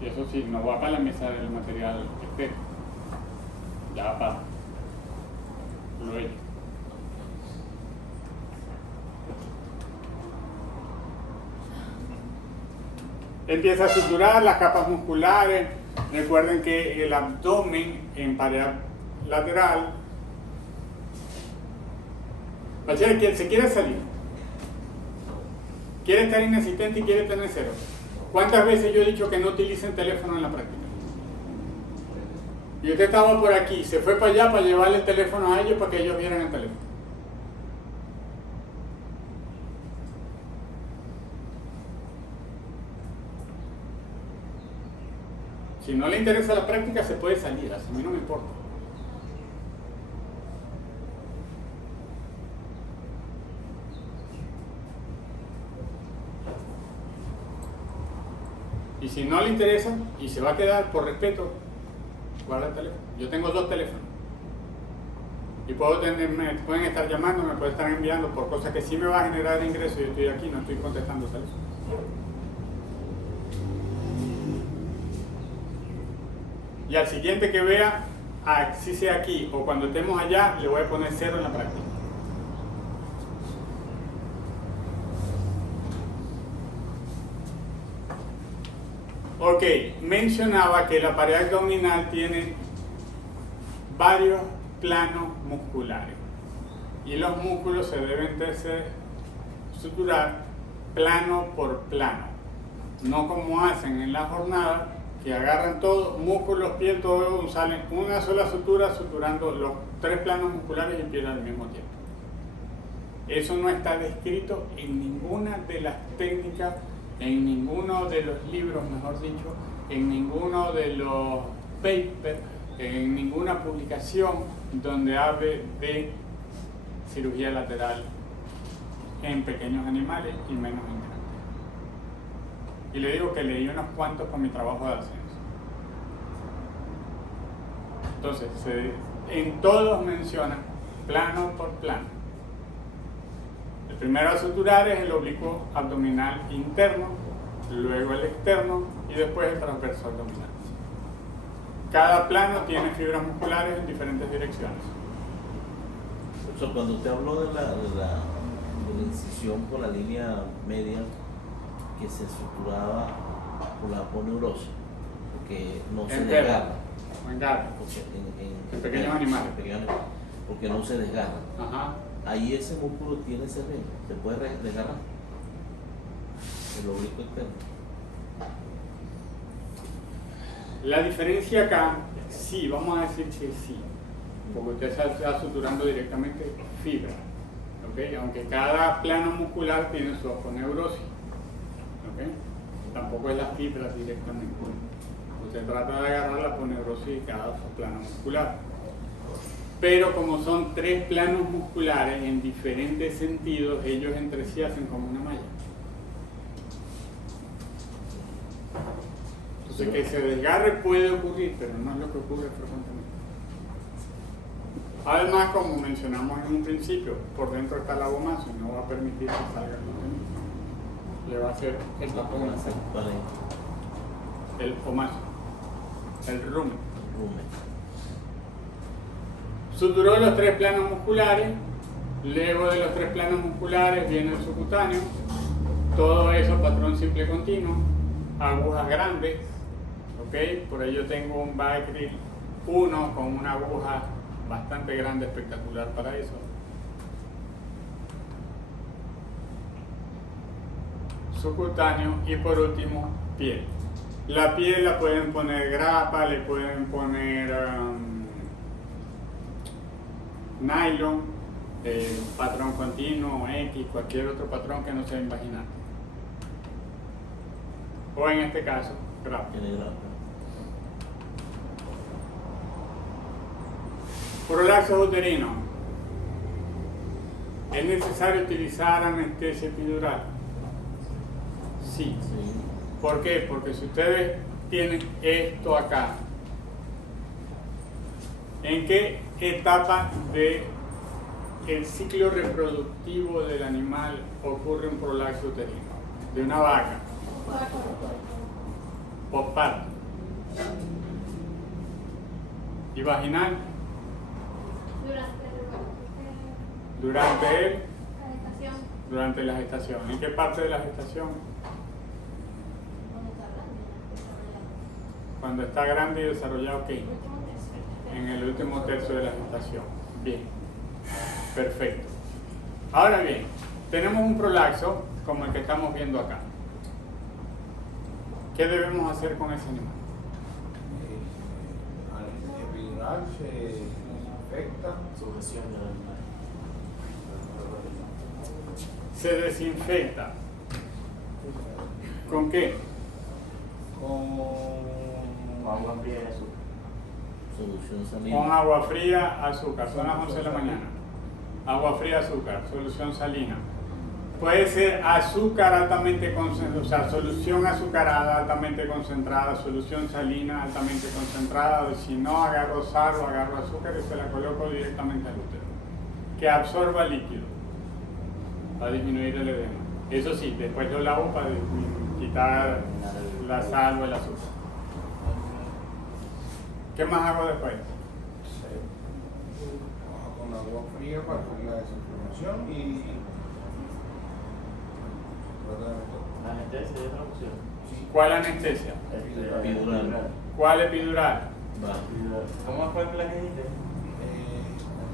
Y eso sí, no va para la mesa del material estético. Ya para. Lo he hecho. Empieza a suturar las capas musculares. Recuerden que el abdomen en pared lateral. Paciente que se quiere salir, quiere estar inexistente y quiere tener cero. ¿Cuántas veces yo he dicho que no utilicen teléfono en la práctica? Y usted estaba por aquí, se fue para allá para llevarle el teléfono a ellos para que ellos vieran el teléfono. Si no le interesa la práctica, se puede salir, a mí no me importa. si no le interesa y se va a quedar por respeto, guarda el teléfono. Yo tengo 2 teléfonos. Y me pueden estar llamando, me pueden estar enviando por cosas que sí me va a generar ingresos y yo estoy aquí, no estoy contestando teléfono. Y al siguiente que vea, si sea aquí o cuando estemos allá, le voy a poner 0 en la práctica. Ok, mencionaba que la pared abdominal tiene varios planos musculares y los músculos se deben de suturar plano por plano, no como hacen en la jornada, que agarran todo, músculos, piel, todo, salen una sola sutura suturando los 3 planos musculares y piel al mismo tiempo. Eso no está descrito en ninguna de las técnicas, en ninguno de los libros, mejor dicho, en ninguno de los papers, en ninguna publicación donde hable de cirugía lateral en pequeños animales y menos en grandes. Y le digo que leí unos cuantos con mi trabajo de ascenso. Entonces, en todos mencionan plano por plano. El primero a suturar es el oblicuo abdominal interno, luego el externo y después el transverso abdominal. Cada plano tiene fibras musculares en diferentes direcciones. O sea, cuando usted habló de la incisión por la línea media que se suturaba por la aponeurosis, porque no se desgarra. En pequeños animales. Porque no se desgarra. Ajá. Ahí ese músculo tiene ese ring, se puede desgarrar. El oblicuo externo. La diferencia acá, sí, vamos a decir que sí, porque usted está suturando directamente fibra, ¿okay? Aunque cada plano muscular tiene su aponeurosis, ¿okay? Tampoco es la fibra directamente. Usted trata de agarrar la aponeurosis de cada plano muscular. Pero como son 3 planos musculares en diferentes sentidos, ellos entre sí hacen como una malla. Entonces que se desgarre puede ocurrir, pero no es lo que ocurre frecuentemente. Además, como mencionamos en un principio, por dentro está el abomazo y no va a permitir que salga el contenido. Le va a hacer el tapón, el omazo, el rumen. Suturó los 3 planos musculares, luego de los 3 planos musculares viene el subcutáneo, todo eso patrón simple continuo, agujas grandes, ¿okay? Por ahí yo tengo un Bacryl 1 con una aguja bastante grande, espectacular para eso. Subcutáneo y por último piel. La piel la pueden poner grapa, le pueden poner nylon, patrón continuo, X, cualquier otro patrón que no sea invaginante. O en este caso, grapa. Prolaxo uterino. ¿Es necesario utilizar anestesia epidural? Sí. ¿Por qué? Porque si ustedes tienen esto acá, ¿en qué etapa del ciclo reproductivo del animal ocurre un prolaxo uterino? De una vaca. Posparto. ¿Y vaginal? Durante la gestación. ¿En qué parte de la gestación? Cuando está grande y desarrollado, ¿qué? En el último tercio de la gestación. Bien, perfecto. Ahora bien, tenemos un prolaxo como el que estamos viendo acá. ¿Qué debemos hacer con ese animal? Anestesia epidural se desinfecta. Sujeción del animal. Se desinfecta. ¿Con qué? Con Agua fría y azúcar. Solución salina. Con agua fría, azúcar. Son las 11 de la mañana. Agua fría, azúcar, solución salina. Puede ser azúcar altamente concentrada, o sea, solución azucarada altamente concentrada, solución salina altamente concentrada, o si no, agarro sal o agarro azúcar y se la coloco directamente al útero. Que absorba líquido, para disminuir el edema. Eso sí, después lo lavo para quitar la sal o el azúcar. ¿Qué más hago después? Trabaja con agua fría para la desinflamación y tratamiento. La anestesia es otra opción. ¿Cuál anestesia? Epidural. ¿Cuál epidural? Va. ¿Cómo fue la que dijiste?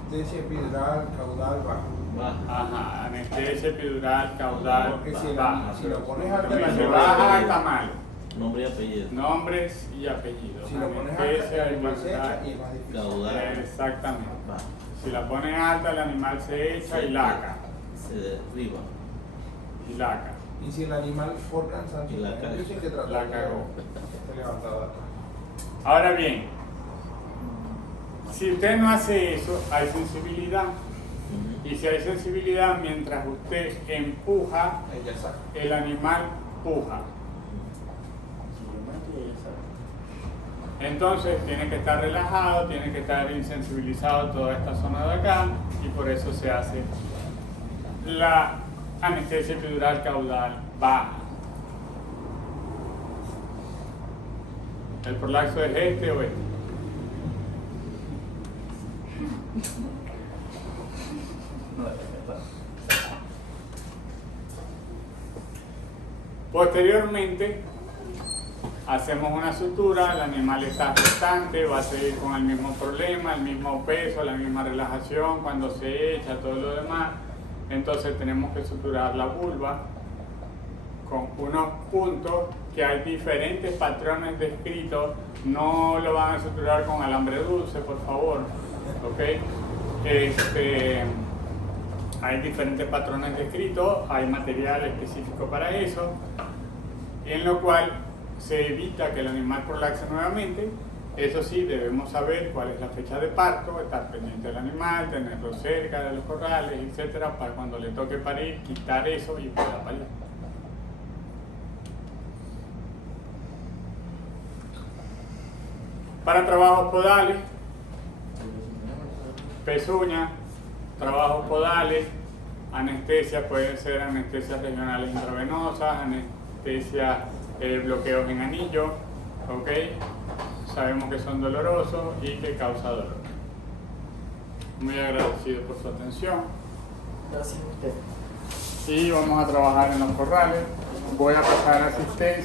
Anestesia epidural caudal baja. Va. Ajá, anestesia epidural caudal Porque si baja. si lo pones alta, Si la se baja está mal. Nombre y apellido. Nombres y apellidos. Si lo pones alta, Anestesia el animal se echa epidural. y es más difícil. Caudal. Exactamente. Va. Si la pones alta, el animal se echa y laca. Se derriba. Y laca. Y si el animal por cansancio, Y la caga. hay que tratar La de cagó. levantada atrás. Ahora bien, si usted no hace eso, hay sensibilidad. Ujú. Y si hay sensibilidad, mientras usted empuja, Ella saca. el animal puja. Suplemento y ella sabe. Entonces tiene que estar relajado, tiene que estar insensibilizado toda esta zona de acá y por eso se hace la anestesia epidural caudal baja. ¿El prolaxo es este o este? Posteriormente hacemos una sutura, el animal está gestante, va a seguir con el mismo problema, el mismo peso, la misma relajación cuando se echa, todo lo demás. Entonces tenemos que suturar la vulva con unos puntos que hay diferentes patrones descritos. No lo van a suturar con alambre dulce, por favor. ¿Ok? Hay diferentes patrones descritos, hay material específico para eso, en lo cual se evita que el animal prolaxe nuevamente. Eso sí, debemos saber cuál es la fecha de parto, estar pendiente del animal, tenerlo cerca de los corrales, etcétera, para cuando le toque parir, quitar eso y pueda parir. Para trabajos podales, pezuña, trabajos podales, anestesia, pueden ser anestesias regionales intravenosas, anestesia, bloqueos en anillo, ¿ok? Sabemos que son dolorosos y que causa dolor. Muy agradecido por su atención. Gracias a usted. Y vamos a trabajar en los corrales. Voy a pasar asistencia.